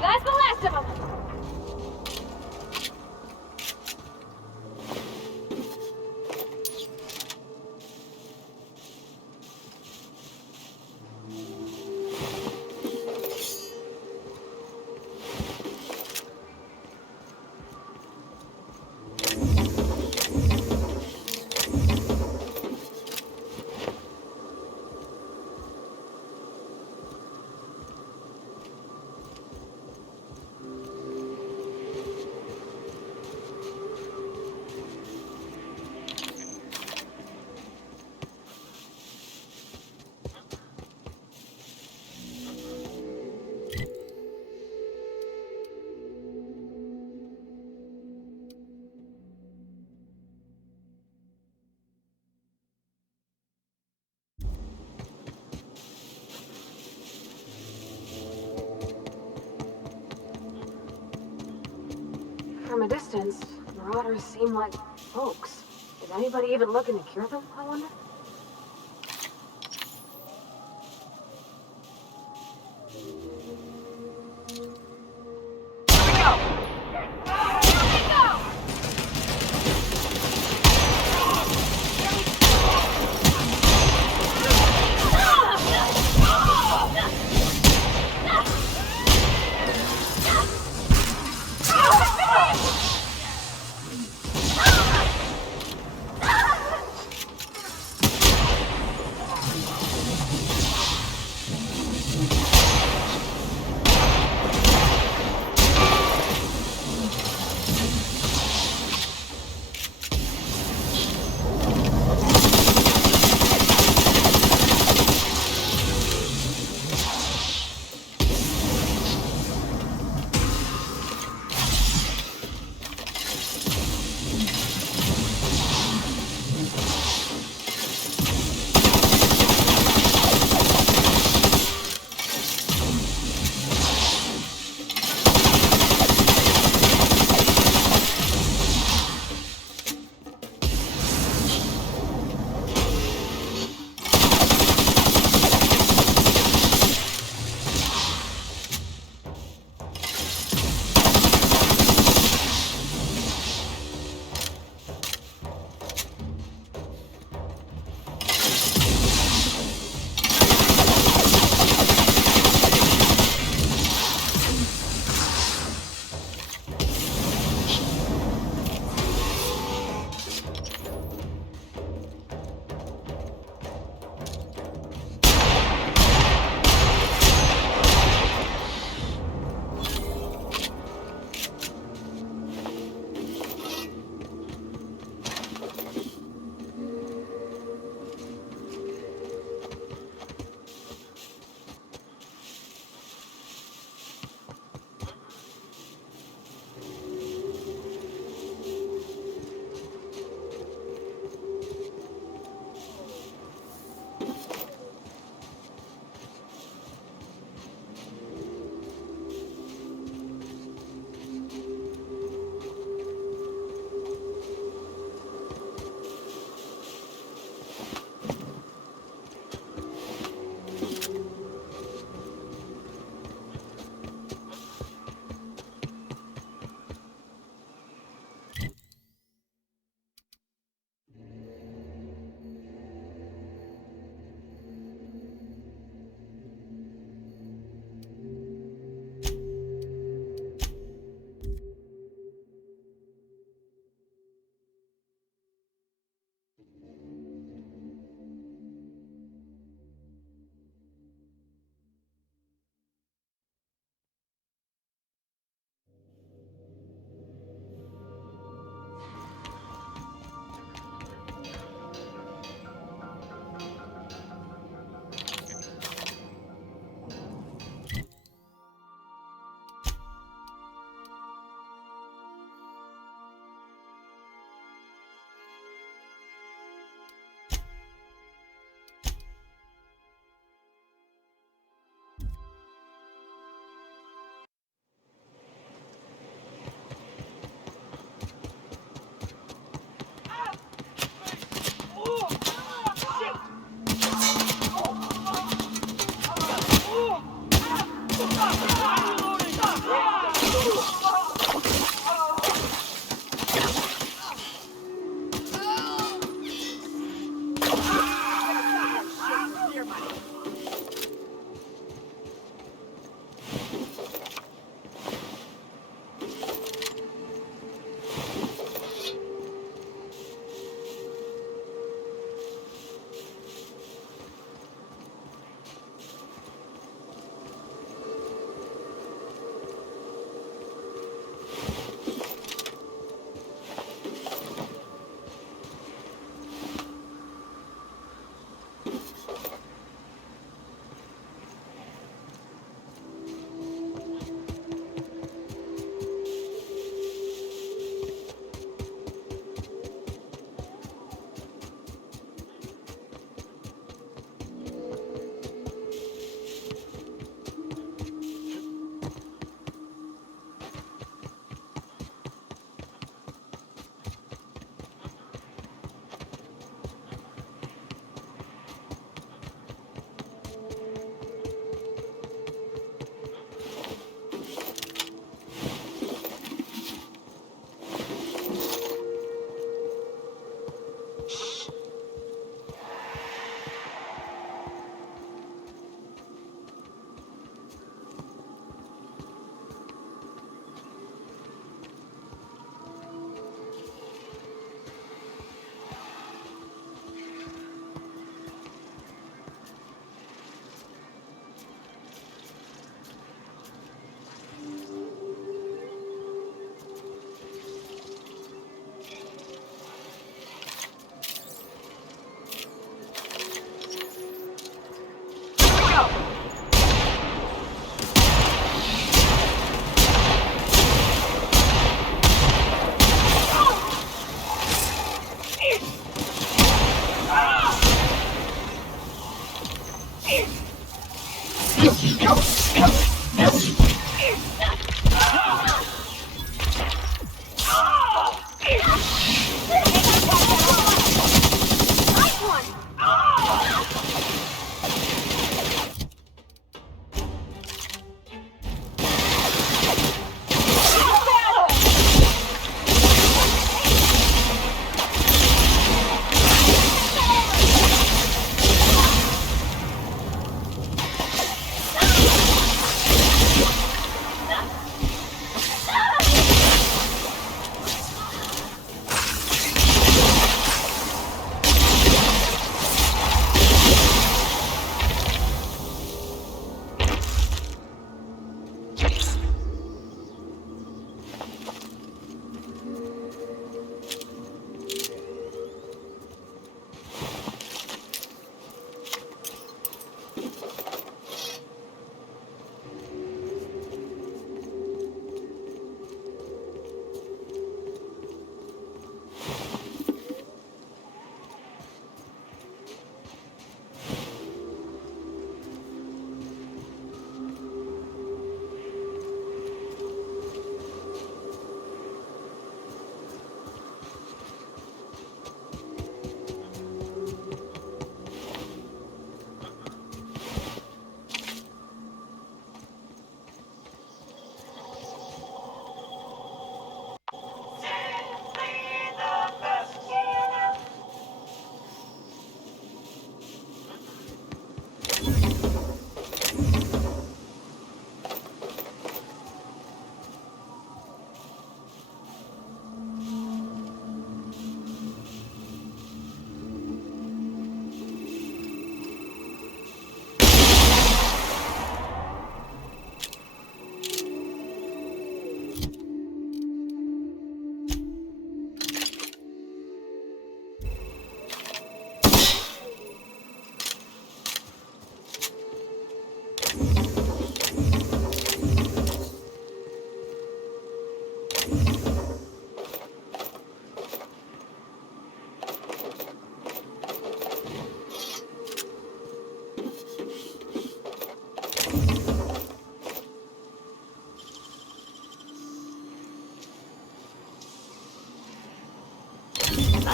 That's the last of them! From a distance, marauders seem like folks. Is anybody even looking to cure them, I wonder?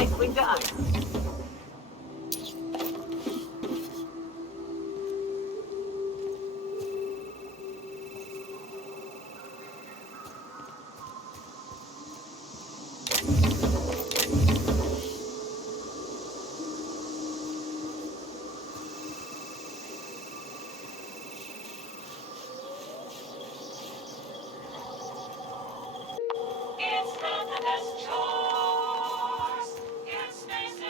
Nicely done. It's not the best choice. It's space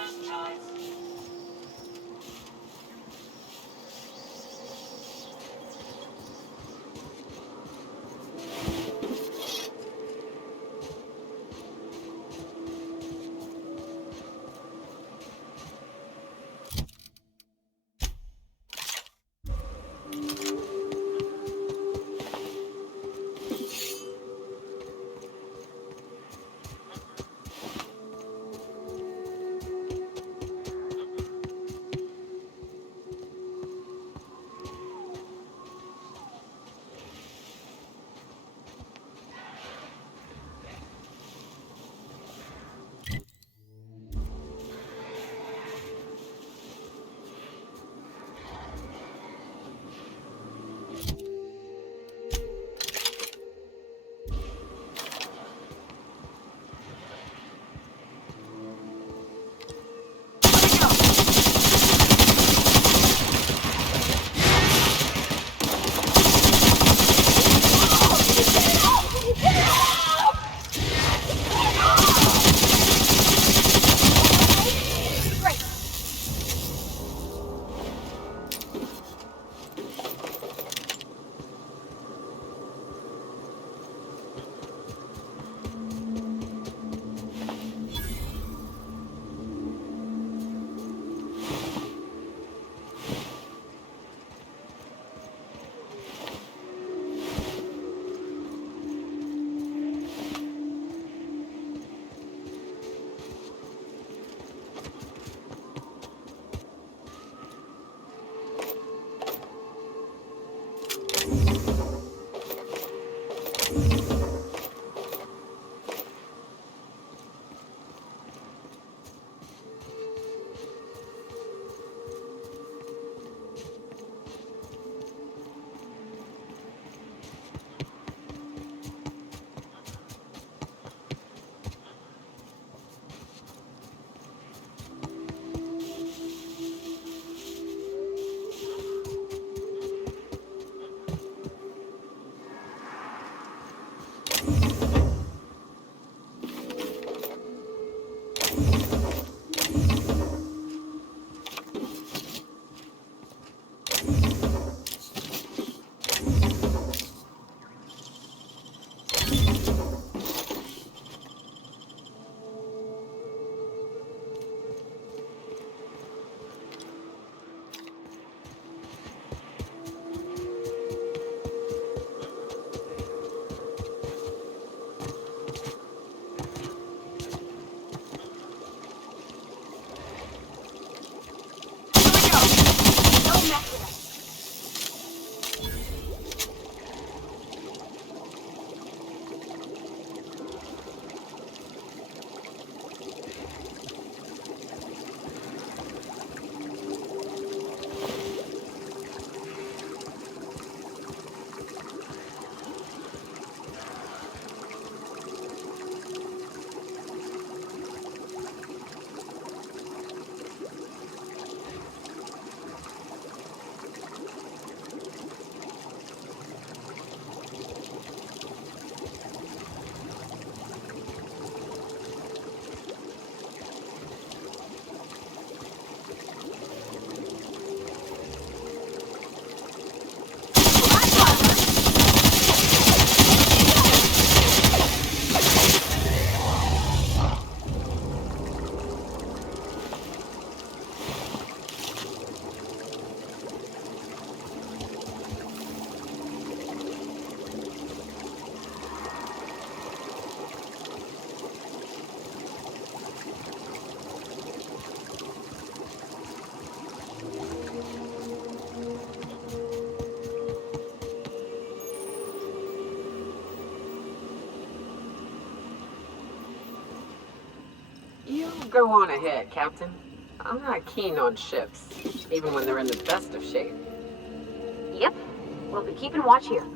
go on ahead, Captain. I'm not keen on ships, even when they're in the best of shape. Yep. We'll be keeping watch here.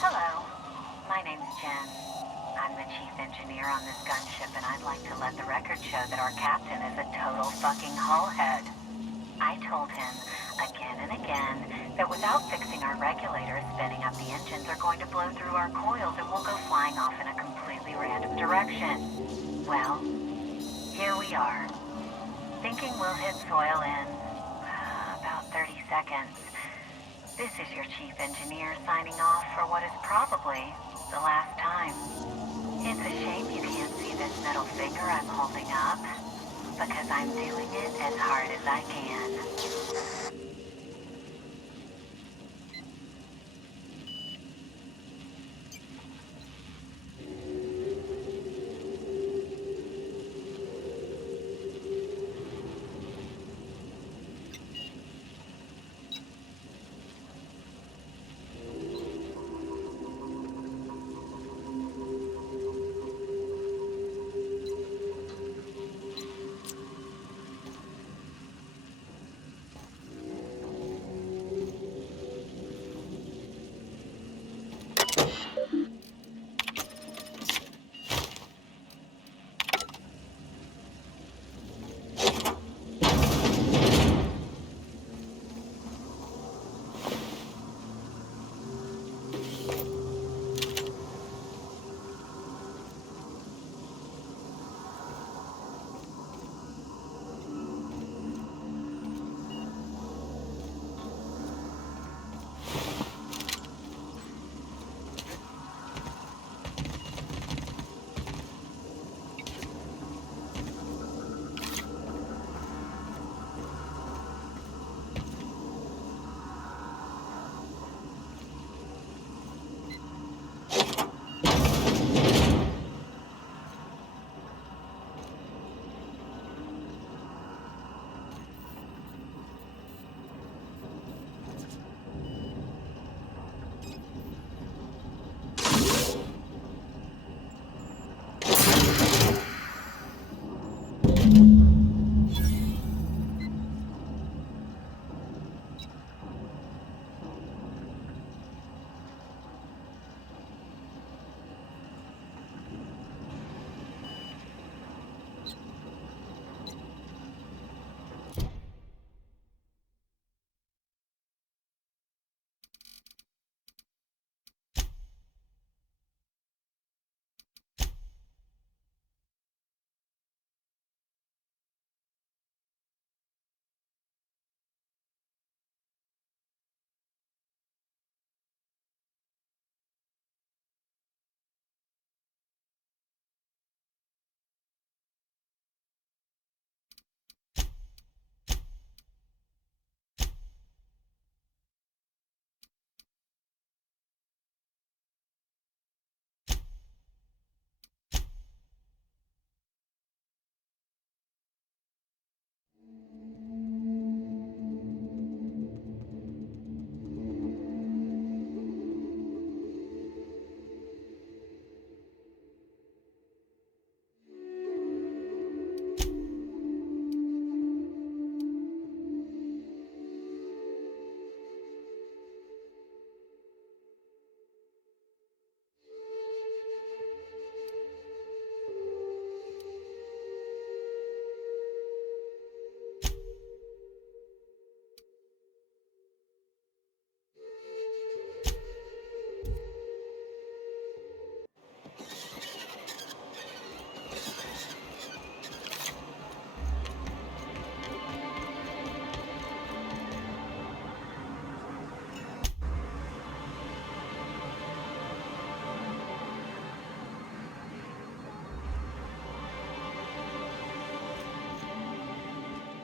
Hello, my name's Jen. I'm the chief engineer on this gunship, and I'd like to let the record show that our captain is a total fucking hullhead. I told him again and again that without fixing our regulators, spinning up the engines are going to blow through our coils and we'll go flying off in a completely random direction. Well, here we are, thinking we'll hit soil in about 30 seconds. This is your chief engineer signing off for what is probably the last time. It's a shame you can't see this middle finger I'm holding up, because I'm doing it as hard as I can.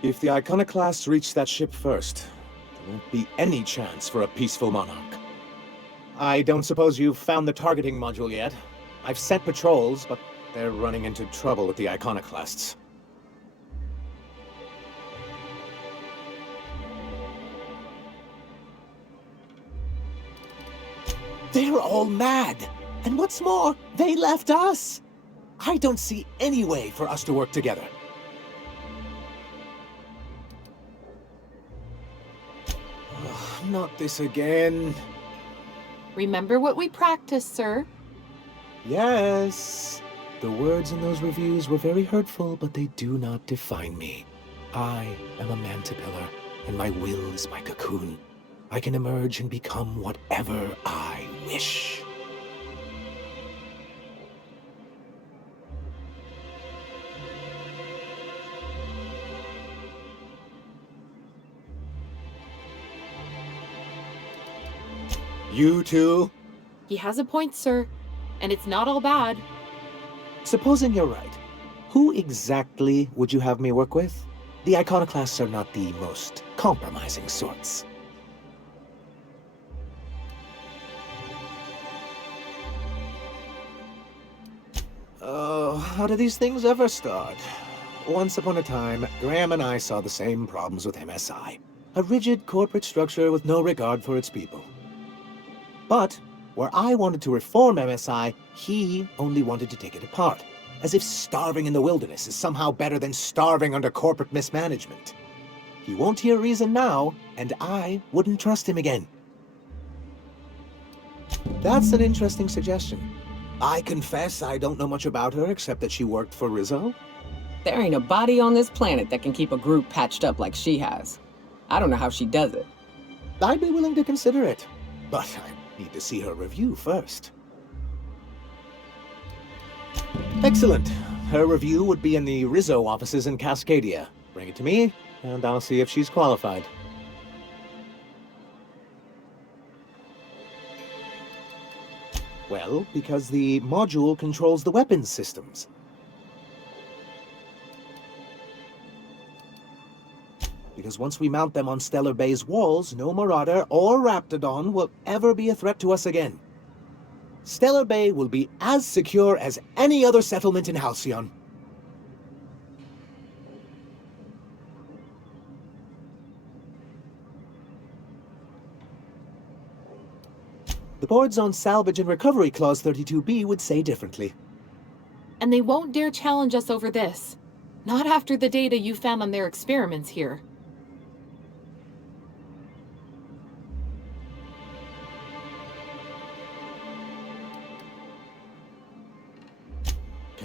If the iconoclasts reach that ship first, there won't be any chance for a peaceful Monarch. I don't suppose you've found the targeting module yet. I've sent patrols, but they're running into trouble with the iconoclasts. They're all mad! And what's more, they left us! I don't see any way for us to work together. Not this again. Remember what we practiced, sir. Yes. The words in those reviews were very hurtful, but they do not define me. I am a mantipillar, and my will is my cocoon. I can emerge and become whatever I wish. You too? He has a point, sir. And it's not all bad. Supposing you're right, who exactly would you have me work with? The iconoclasts are not the most compromising sorts. Oh, how do these things ever start? Once upon a time, Graham and I saw the same problems with MSI. A rigid corporate structure with no regard for its people. But where I wanted to reform MSI, he only wanted to take it apart, as if starving in the wilderness is somehow better than starving under corporate mismanagement. He won't hear reason now, and I wouldn't trust him again. That's an interesting suggestion. I confess I don't know much about her except that she worked for Rizzo. There ain't a body on this planet that can keep a group patched up like she has. I don't know how she does it. I'd be willing to consider it, but I need to see her review first. Excellent. Her review would be in the Rizzo offices in Cascadia. Bring it to me, and I'll see if she's qualified. Well, because the module controls the weapons systems. Because once we mount them on Stellar Bay's walls, no Marauder or Raptidon will ever be a threat to us again. Stellar Bay will be as secure as any other settlement in Halcyon. The board's own Salvage and Recovery Clause 32B would say differently. And they won't dare challenge us over this. Not after the data you found on their experiments here.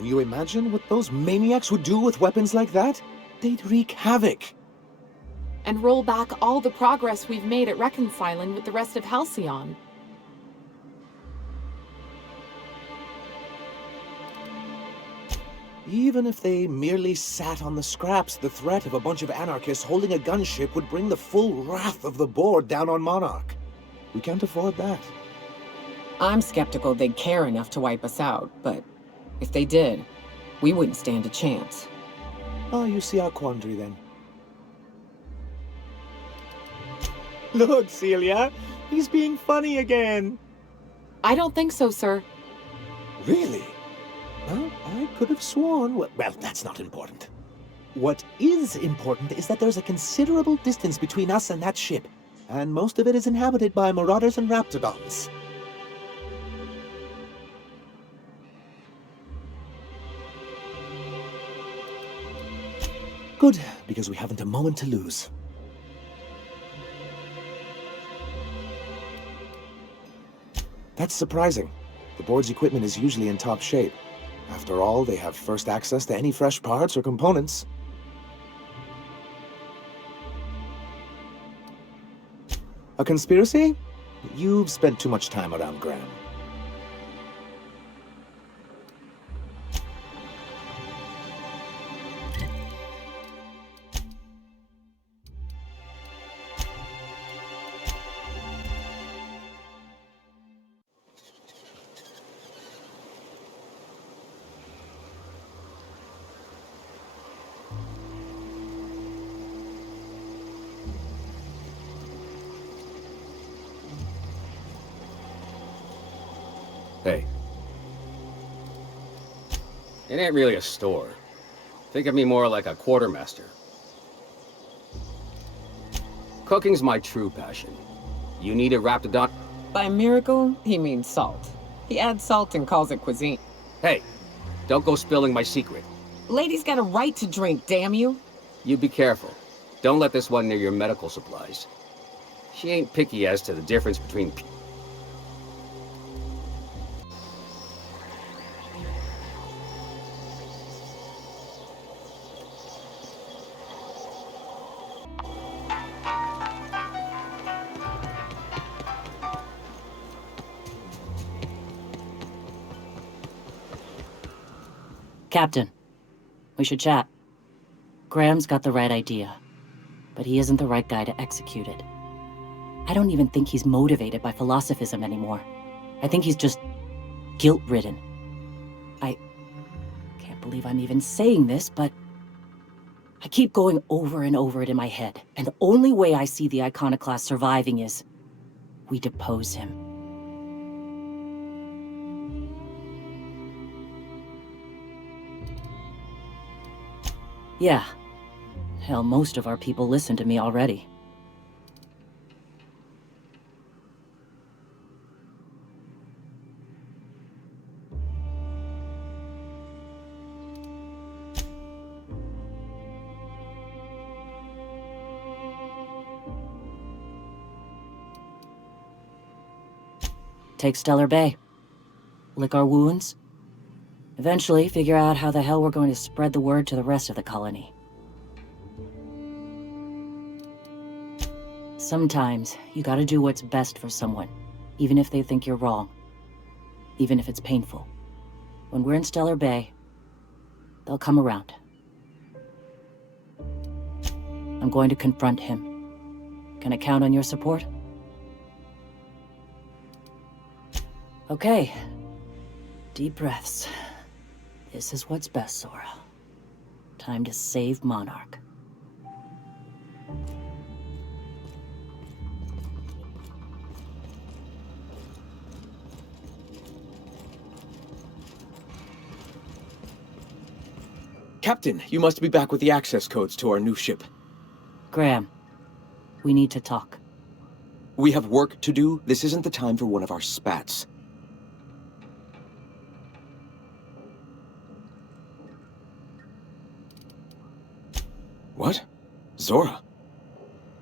Can you imagine what those maniacs would do with weapons like that? They'd wreak havoc. And roll back all the progress we've made at reconciling with the rest of Halcyon. Even if they merely sat on the scraps, the threat of a bunch of anarchists holding a gunship would bring the full wrath of the board down on Monarque. We can't afford that. I'm skeptical they'd care enough to wipe us out, but if they did, we wouldn't stand a chance. Oh, you see our quandary then. Look, Celia, he's being funny again. I don't think so, sir. Really? Well, I could have sworn... Well, that's not important. What is important is that there's a considerable distance between us and that ship, and most of it is inhabited by Marauders and Raptidons. Good, because we haven't a moment to lose. That's surprising. The board's equipment is usually in top shape. After all, they have first access to any fresh parts or components. A conspiracy? You've spent too much time around Graham. It ain't really a store. Think of me more like a quartermaster. Cooking's my true passion. You need a raptidon? By miracle, he means salt. He adds salt and calls it cuisine. Hey, don't go spilling my secret. Lady's got a right to drink, damn you. You be careful. Don't let this one near your medical supplies. She ain't picky as to the difference between... Captain, we should chat. Graham's got the right idea, but he isn't the right guy to execute it. I don't even think he's motivated by philosophism anymore. I think he's just guilt-ridden. I can't believe I'm even saying this, but I keep going over and over it in my head, and the only way I see the Iconoclast surviving is we depose him. Yeah. Hell, most of our people listen to me already. Take Stellar Bay. Lick our wounds. Eventually, figure out how the hell we're going to spread the word to the rest of the colony. Sometimes, you gotta do what's best for someone, even if they think you're wrong. Even if it's painful. When we're in Stellar Bay, they'll come around. I'm going to confront him. Can I count on your support? Okay. Deep breaths. This is what's best, Zora. Time to save Monarque. Captain, you must be back with the access codes to our new ship. Graham, we need to talk. We have work to do. This isn't the time for one of our spats. What? Zora?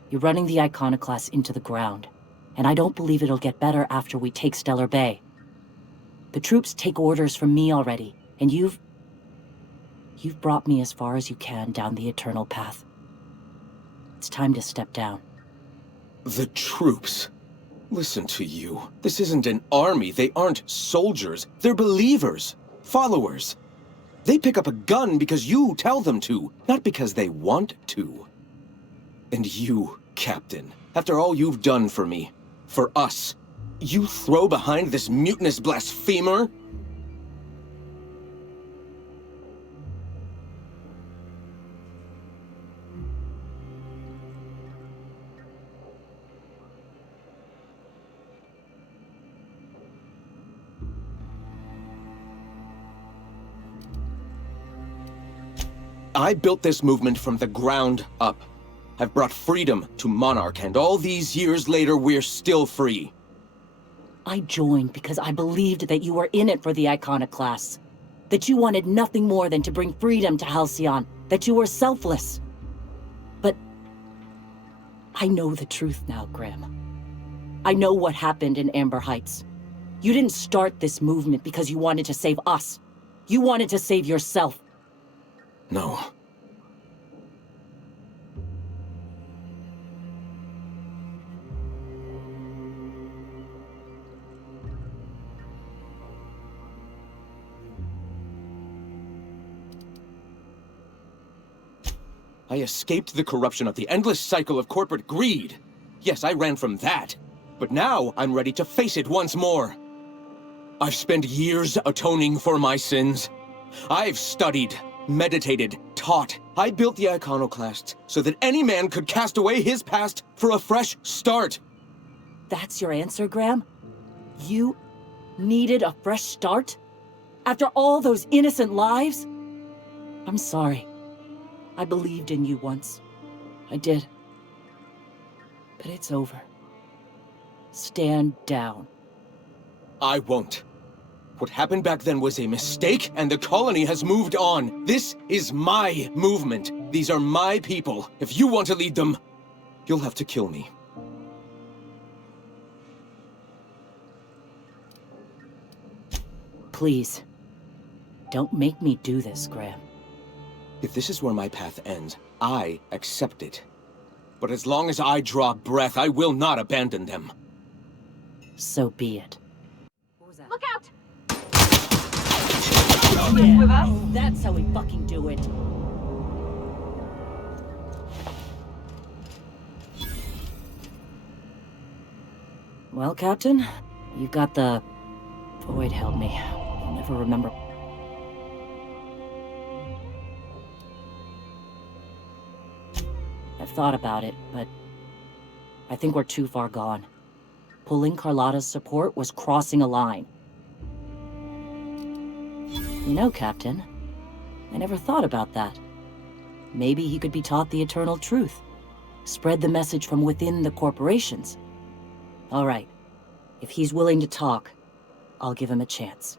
You're running the Iconoclast into the ground, and I don't believe it'll get better after we take Stellar Bay. The troops take orders from me already, and you've brought me as far as you can down the eternal path. It's time to step down. The troops? Listen to you. This isn't an army. They aren't soldiers. They're believers. Followers. They pick up a gun because you tell them to, not because they want to. And you, Captain, after all you've done for me, for us, you throw behind this mutinous blasphemer? I built this movement from the ground up. I've brought freedom to Monarque, and all these years later, we're still free. I joined because I believed that you were in it for the Iconoclasts. That you wanted nothing more than to bring freedom to Halcyon. That you were selfless. But I know the truth now, Graham. I know what happened in Amber Heights. You didn't start this movement because you wanted to save us. You wanted to save yourself. No. I escaped the corruption of the endless cycle of corporate greed. Yes, I ran from that. But now I'm ready to face it once more. I've spent years atoning for my sins. I've studied, meditated, taught. I built the Iconoclasts so that any man could cast away his past for a fresh start. That's your answer, Graham? You needed a fresh start? After all those innocent lives? I'm sorry. I believed in you once. I did. But it's over. Stand down. I won't. What happened back then was a mistake, and the colony has moved on. This is my movement. These are my people. If you want to lead them, you'll have to kill me. Please. Don't make me do this, Graham. If this is where my path ends, I accept it. But as long as I draw breath, I will not abandon them. So be it. Look out! Yeah, that's how we fucking do it. Well, Captain, you got the... Void held me. I'll never remember. I've thought about it, but I think we're too far gone. Pulling Carlotta's support was crossing a line. You know, Captain, I never thought about that. Maybe he could be taught the eternal truth. Spread the message from within the corporations. All right. If he's willing to talk, I'll give him a chance.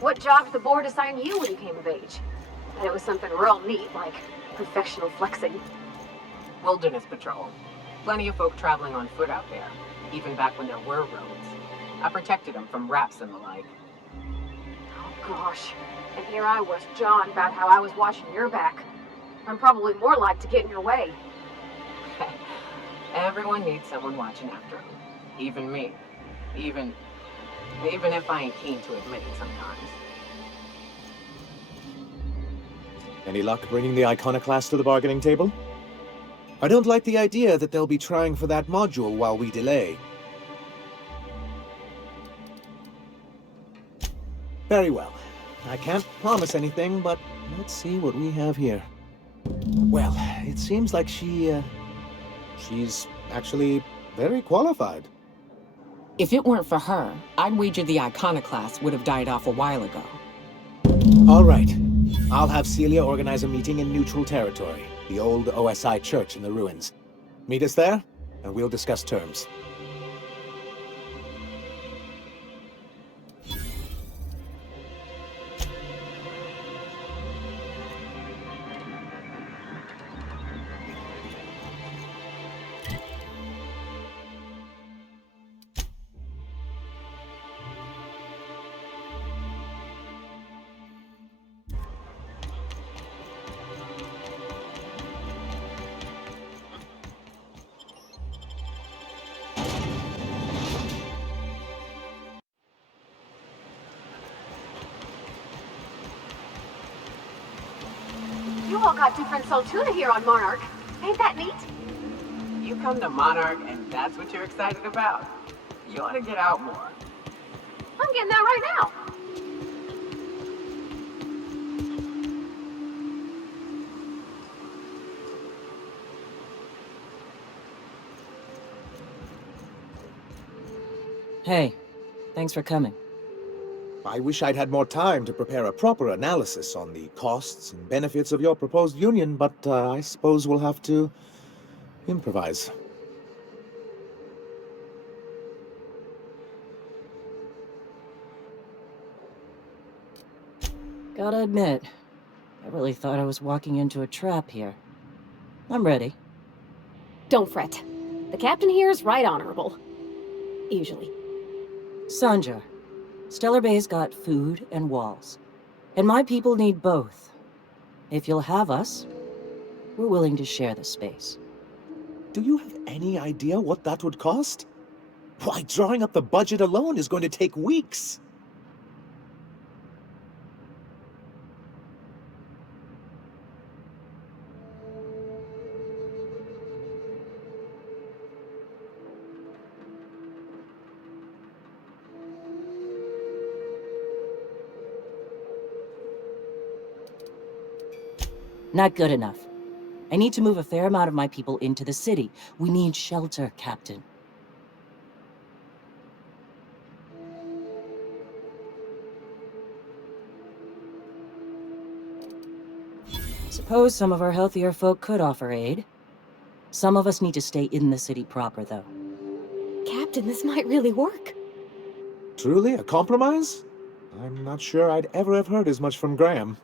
What job did the board assign you when you came of age? Bet it was something real neat, like professional flexing. Wilderness patrol. Plenty of folk traveling on foot out there, even back when there were roads. I protected them from rats and the like. Oh gosh. And here I was jawing about how I was watching your back. I'm probably more like to get in your way. Everyone needs someone watching after them. Even me. Even if I ain't keen to admit it sometimes. Any luck bringing the Iconoclast to the bargaining table? I don't like the idea that they'll be trying for that module while we delay. Very well. I can't promise anything, but let's see what we have here. Well, it seems like she's actually very qualified. If it weren't for her, I'd wager the Iconoclast would have died off a while ago. All right. I'll have Celia organize a meeting in neutral territory, the old OSI church in the ruins. Meet us there, and we'll discuss terms. You all got different Soltuna here on Monarque. Ain't that neat? You come to Monarque and that's what you're excited about? You ought to get out more. I'm getting that right now. Hey, thanks for coming. I wish I'd had more time to prepare a proper analysis on the costs and benefits of your proposed union, but I suppose we'll have to improvise. Gotta admit, I really thought I was walking into a trap here. I'm ready. Don't fret. The captain here is right honorable. Usually. Sanja, Stellar Bay's got food and walls. And my people need both. If you'll have us, we're willing to share the space. Do you have any idea what that would cost? Why, drawing up the budget alone is going to take weeks. Not good enough. I need to move a fair amount of my people into the city. We need shelter, Captain. Suppose some of our healthier folk could offer aid. Some of us need to stay in the city proper, though. Captain, this might really work. Truly, a compromise? I'm not sure I'd ever have heard as much from Graham.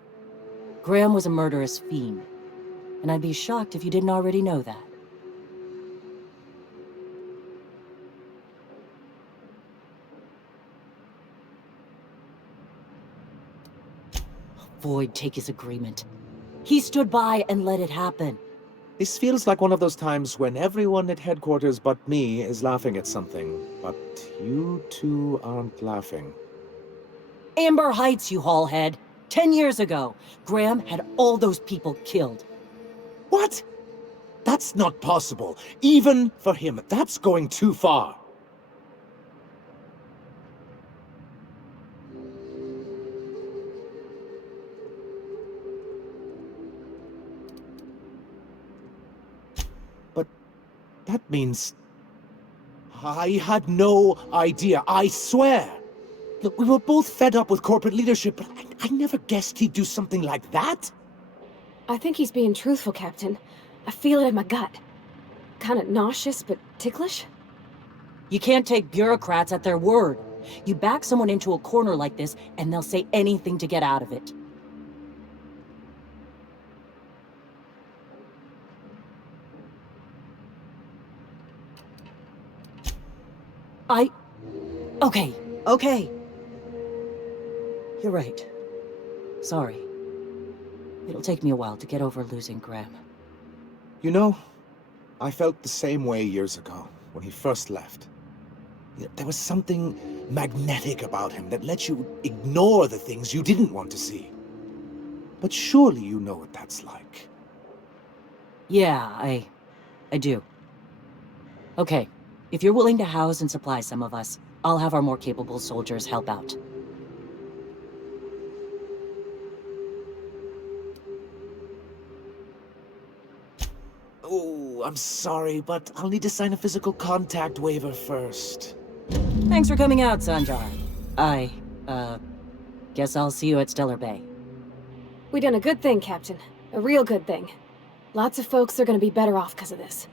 Graham was a murderous fiend, and I'd be shocked if you didn't already know that. Avoid take his agreement. He stood by and let it happen. This feels like one of those times when everyone at headquarters but me is laughing at something, but you two aren't laughing. Amber Heights, you haulhead. 10 years ago, Graham had all those people killed. What? That's not possible. Even for him, that's going too far. But that means... I had no idea, I swear. Look, we were both fed up with corporate leadership, but I never guessed he'd do something like that. I think he's being truthful, Captain. I feel it in my gut. Kinda nauseous, but ticklish. You can't take bureaucrats at their word. You back someone into a corner like this, and they'll say anything to get out of it. Okay. You're right. Sorry. It'll take me a while to get over losing Graham. You know, I felt the same way years ago, when he first left. There was something magnetic about him that let you ignore the things you didn't want to see. But surely you know what that's like. Yeah, I do. Okay, if you're willing to house and supply some of us, I'll have our more capable soldiers help out. Oh, I'm sorry, but I'll need to sign a physical contact waiver first. Thanks for coming out, Sanjar. Guess I'll see you at Stellar Bay. We done a good thing, Captain. A real good thing. Lots of folks are gonna be better off because of this.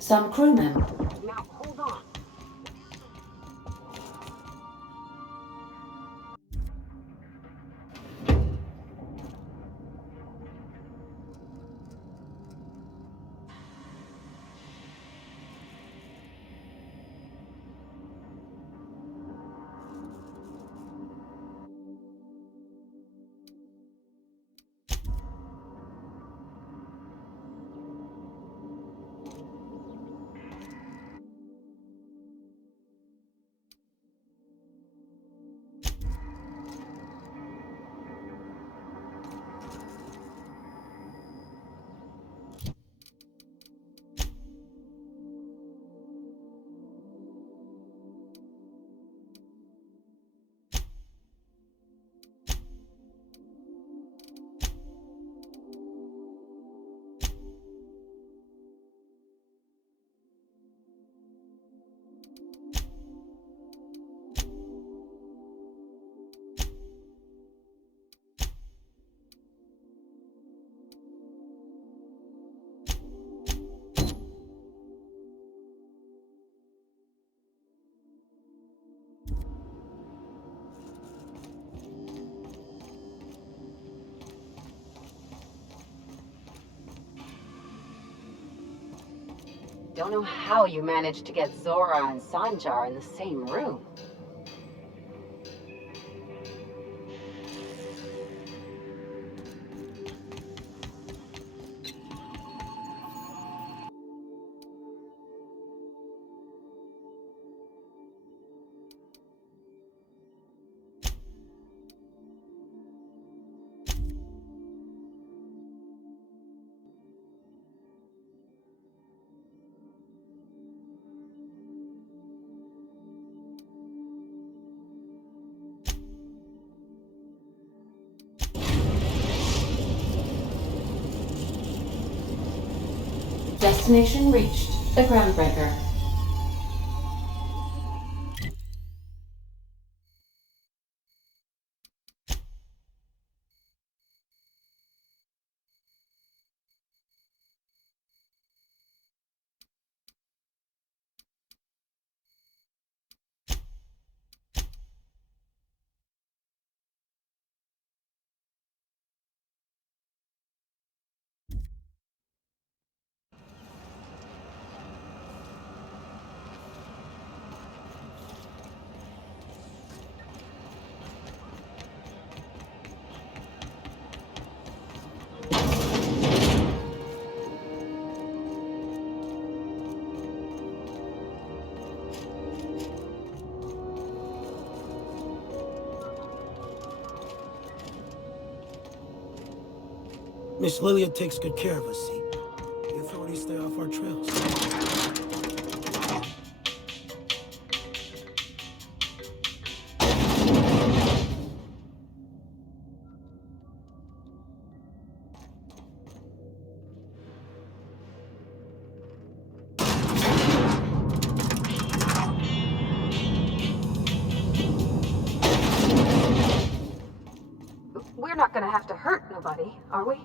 Some crew member. Now, hold on. Don't know how you managed to get Zora and Sanjar in the same room. Destination reached. The Groundbreaker. Miss Lilia takes good care of us, see? The authorities stay off our trails. We're not gonna have to hurt nobody, are we?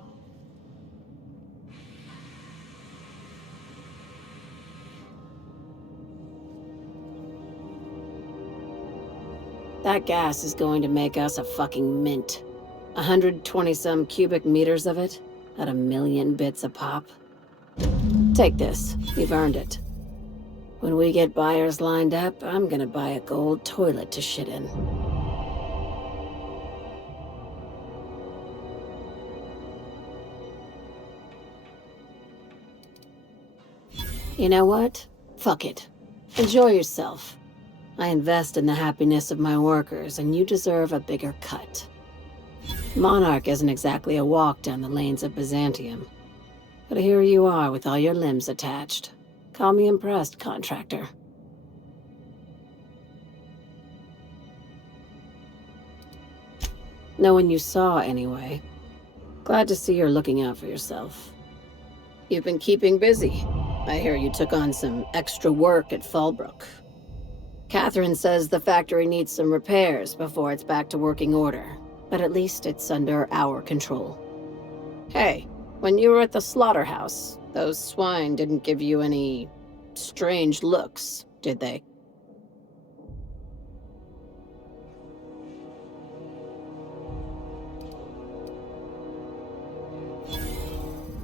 That gas is going to make us a fucking mint. 120-some cubic meters of it, at 1,000,000 bits a pop. Take this. You've earned it. When we get buyers lined up, I'm gonna buy a gold toilet to shit in. You know what? Fuck it. Enjoy yourself. I invest in the happiness of my workers, and you deserve a bigger cut. Monarque isn't exactly a walk down the lanes of Byzantium. But here you are with all your limbs attached. Call me impressed, contractor. No one you saw, anyway. Glad to see you're looking out for yourself. You've been keeping busy. I hear you took on some extra work at Fallbrook. Catherine says the factory needs some repairs before it's back to working order, but at least it's under our control. Hey, when you were at the slaughterhouse, those swine didn't give you any strange looks, did they?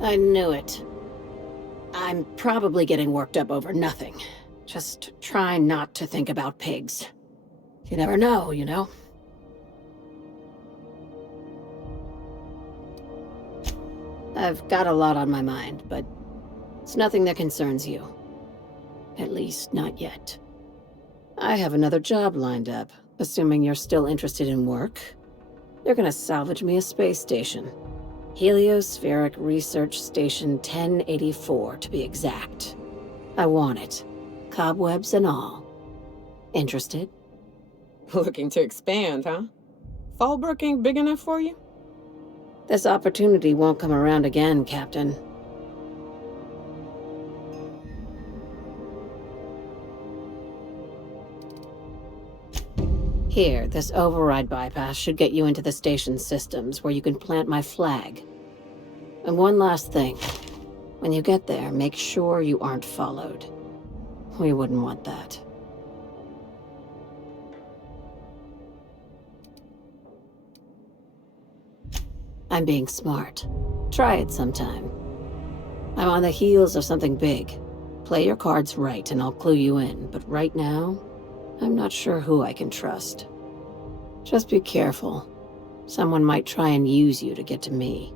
I knew it. I'm probably getting worked up over nothing. Just try not to think about pigs. You never know, you know? I've got a lot on my mind, but it's nothing that concerns you. At least, not yet. I have another job lined up, assuming you're still interested in work. They're gonna salvage me a space station. Heliospheric Research Station 1084, to be exact. I want it. Cobwebs and all. Interested? Looking to expand, huh? Fallbrook ain't big enough for you? This opportunity won't come around again, Captain. Here, this override bypass should get you into the station's systems where you can plant my flag. And one last thing. When you get there, make sure you aren't followed. We wouldn't want that. I'm being smart. Try it sometime. I'm on the heels of something big. Play your cards right and I'll clue you in, but right now, I'm not sure who I can trust. Just be careful. Someone might try and use you to get to me.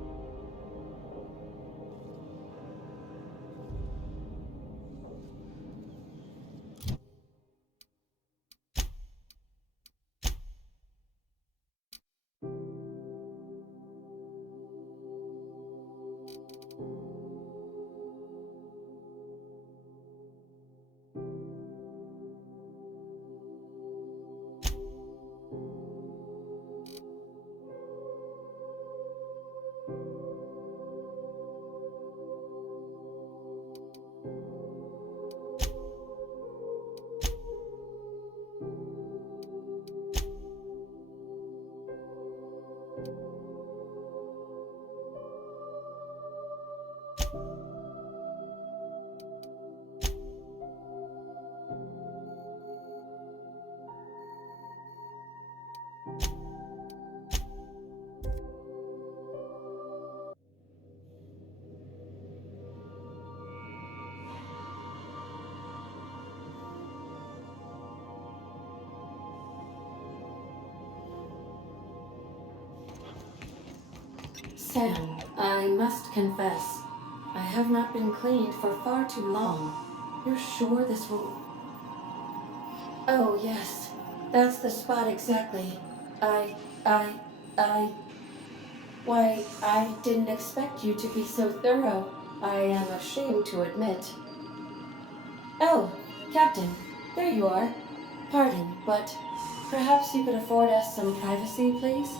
Sam, I must confess, I have not been cleaned for far too long. You're sure this will... Oh, yes. That's the spot exactly. I... Why, I didn't expect you to be so thorough. I am ashamed to admit. Oh, Captain, there you are. Pardon, but perhaps you could afford us some privacy, please?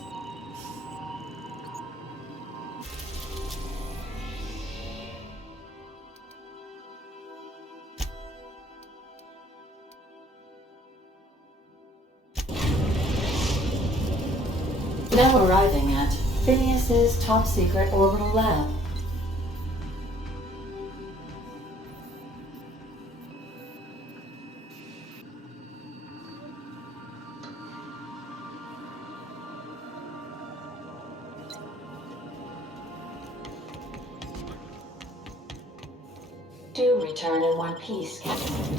Now arriving at Phineas's top-secret orbital lab. Do return in one piece, Captain.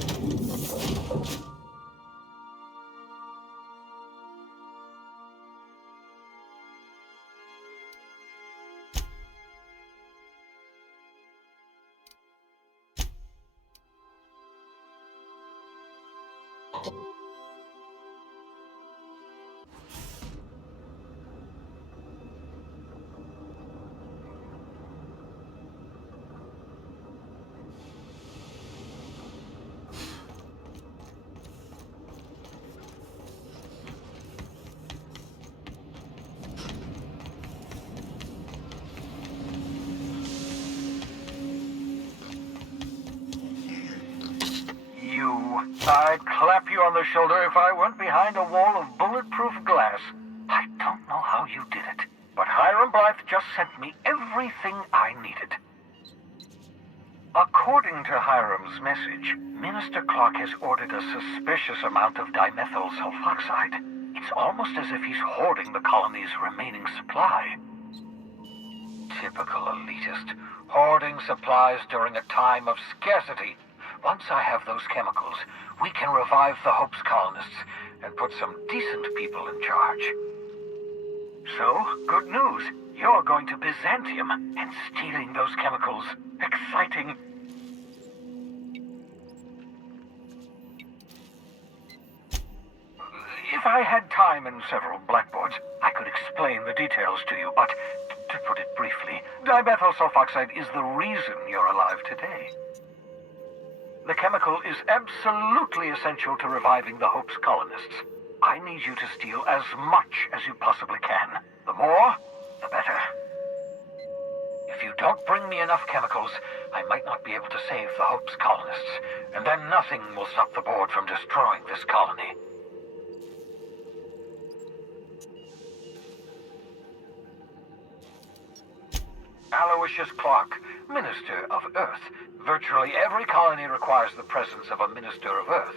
I'd clap you on the shoulder if I weren't behind a wall of bulletproof glass. I don't know how you did it, but Hiram Blythe just sent me everything I needed. According to Hiram's message, Minister Clark has ordered a suspicious amount of dimethyl sulfoxide. It's almost as if he's hoarding the colony's remaining supply. Typical elitist, hoarding supplies during a time of scarcity. Once I have those chemicals, we can revive the Hope's colonists and put some decent people in charge. So, good news. You're going to Byzantium and stealing those chemicals. Exciting. If I had time and several blackboards, I could explain the details to you, but to put it briefly, dimethyl sulfoxide is the reason you're alive today. The chemical is absolutely essential to reviving the Hope's colonists. I need you to steal as much as you possibly can. The more, the better. If you don't bring me enough chemicals, I might not be able to save the Hope's colonists, and then nothing will stop the board from destroying this colony. Aloysius Clark, Minister of Earth. Virtually every colony requires the presence of a Minister of Earth.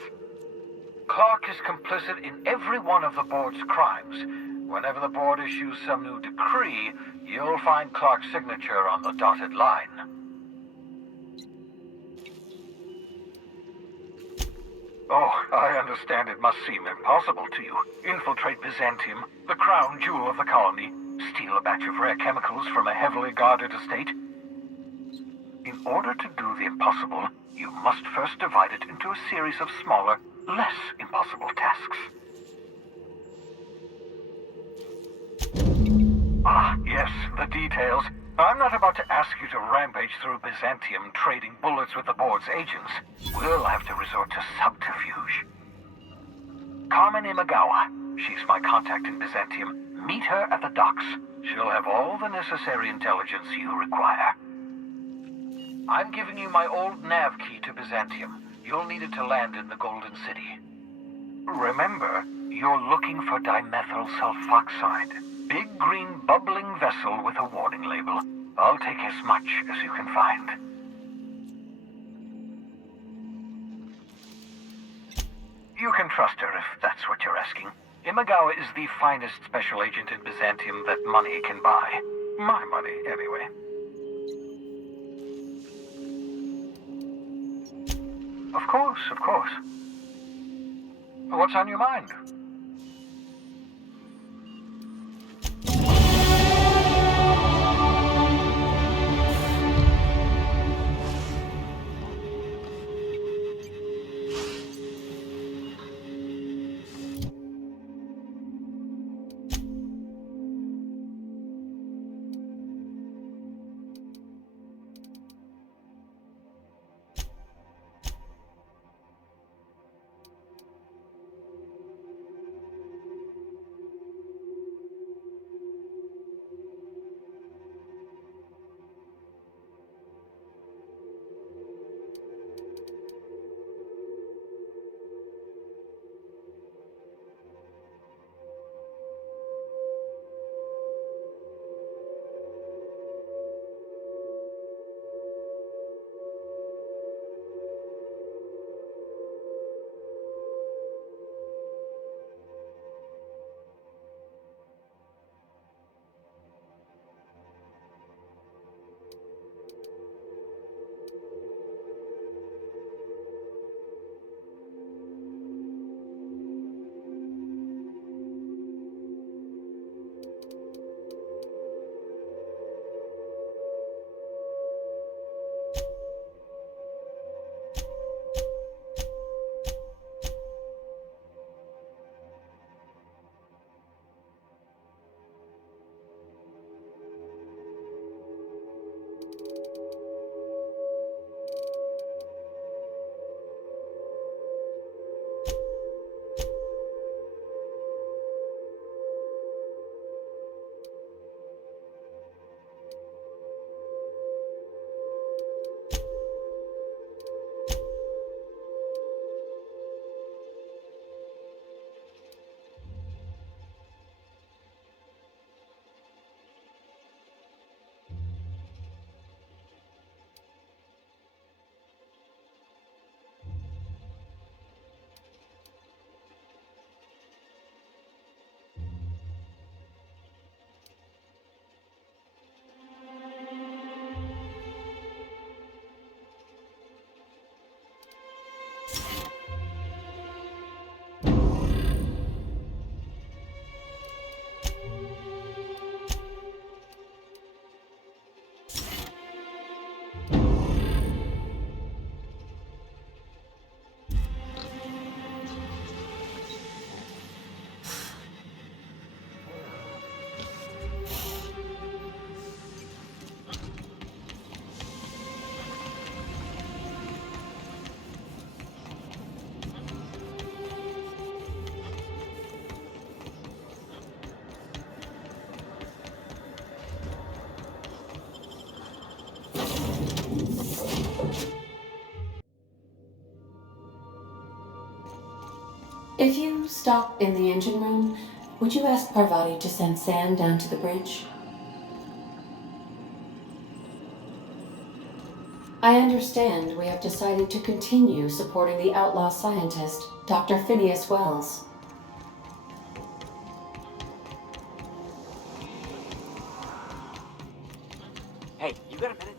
Clark is complicit in every one of the board's crimes. Whenever the board issues some new decree, you'll find Clark's signature on the dotted line. Oh, I understand it must seem impossible to you. Infiltrate Byzantium, the crown jewel of the colony, steal a batch of rare chemicals from a heavily guarded estate. In order to do the impossible, you must first divide it into a series of smaller, less impossible tasks. Ah, yes, the details. I'm not about to ask you to rampage through Byzantium trading bullets with the board's agents. We'll have to resort to subterfuge. Carmen Imagawa. She's my contact in Byzantium. Meet her at the docks. She'll have all the necessary intelligence you require. I'm giving you my old nav key to Byzantium. You'll need it to land in the Golden City. Remember, you're looking for dimethyl sulfoxide. Big green bubbling vessel with a warning label. I'll take as much as you can find. You can trust her if that's what you're asking. Imagawa is the finest special agent in Byzantium that money can buy. My money, anyway. Of course, of course. What's on your mind? If you stop in the engine room, would you ask Parvati to send Sam down to the bridge? I understand we have decided to continue supporting the outlaw scientist, Dr. Phineas Wells. Hey, you got a minute?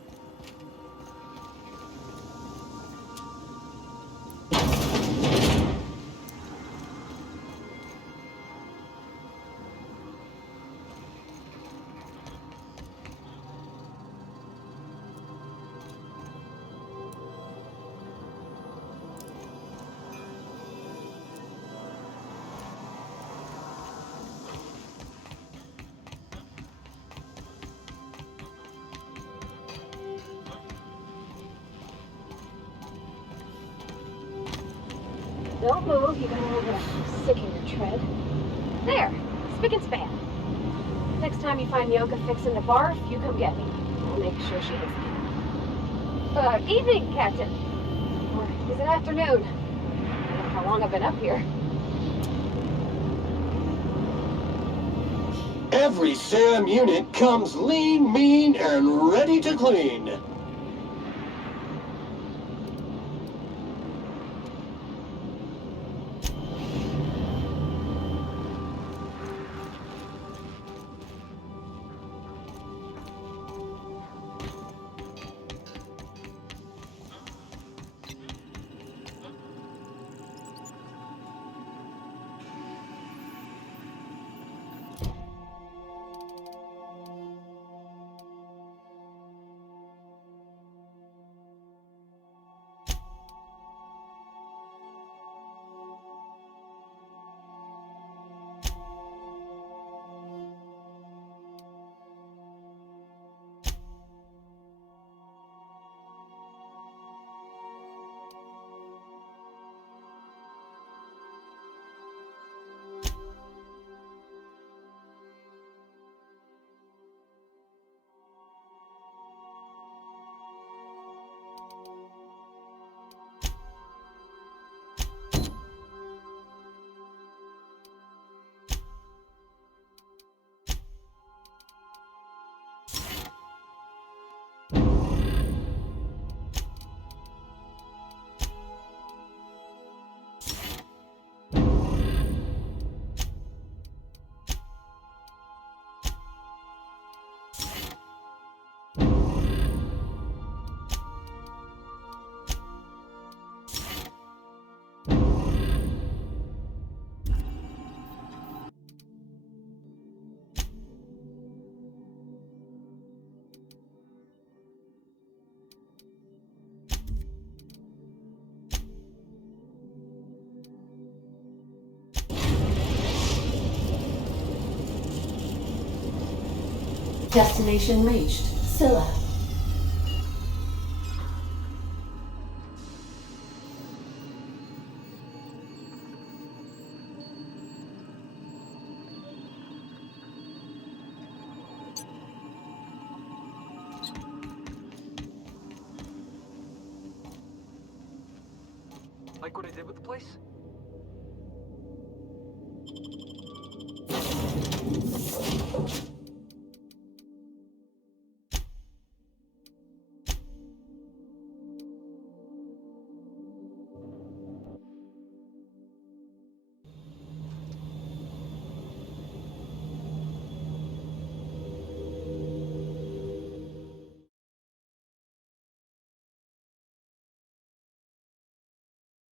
Don't move, you got a little bit of sick in your tread. There, spick and span. Next time you find Yoka fixing to barf, you come get me. I'll make sure she hits me. Evening, Captain. Or is it afternoon? I don't know how long I've been up here. Every SAM unit comes lean, mean, and ready to clean. Destination reached. Scylla. Like what I did with the place?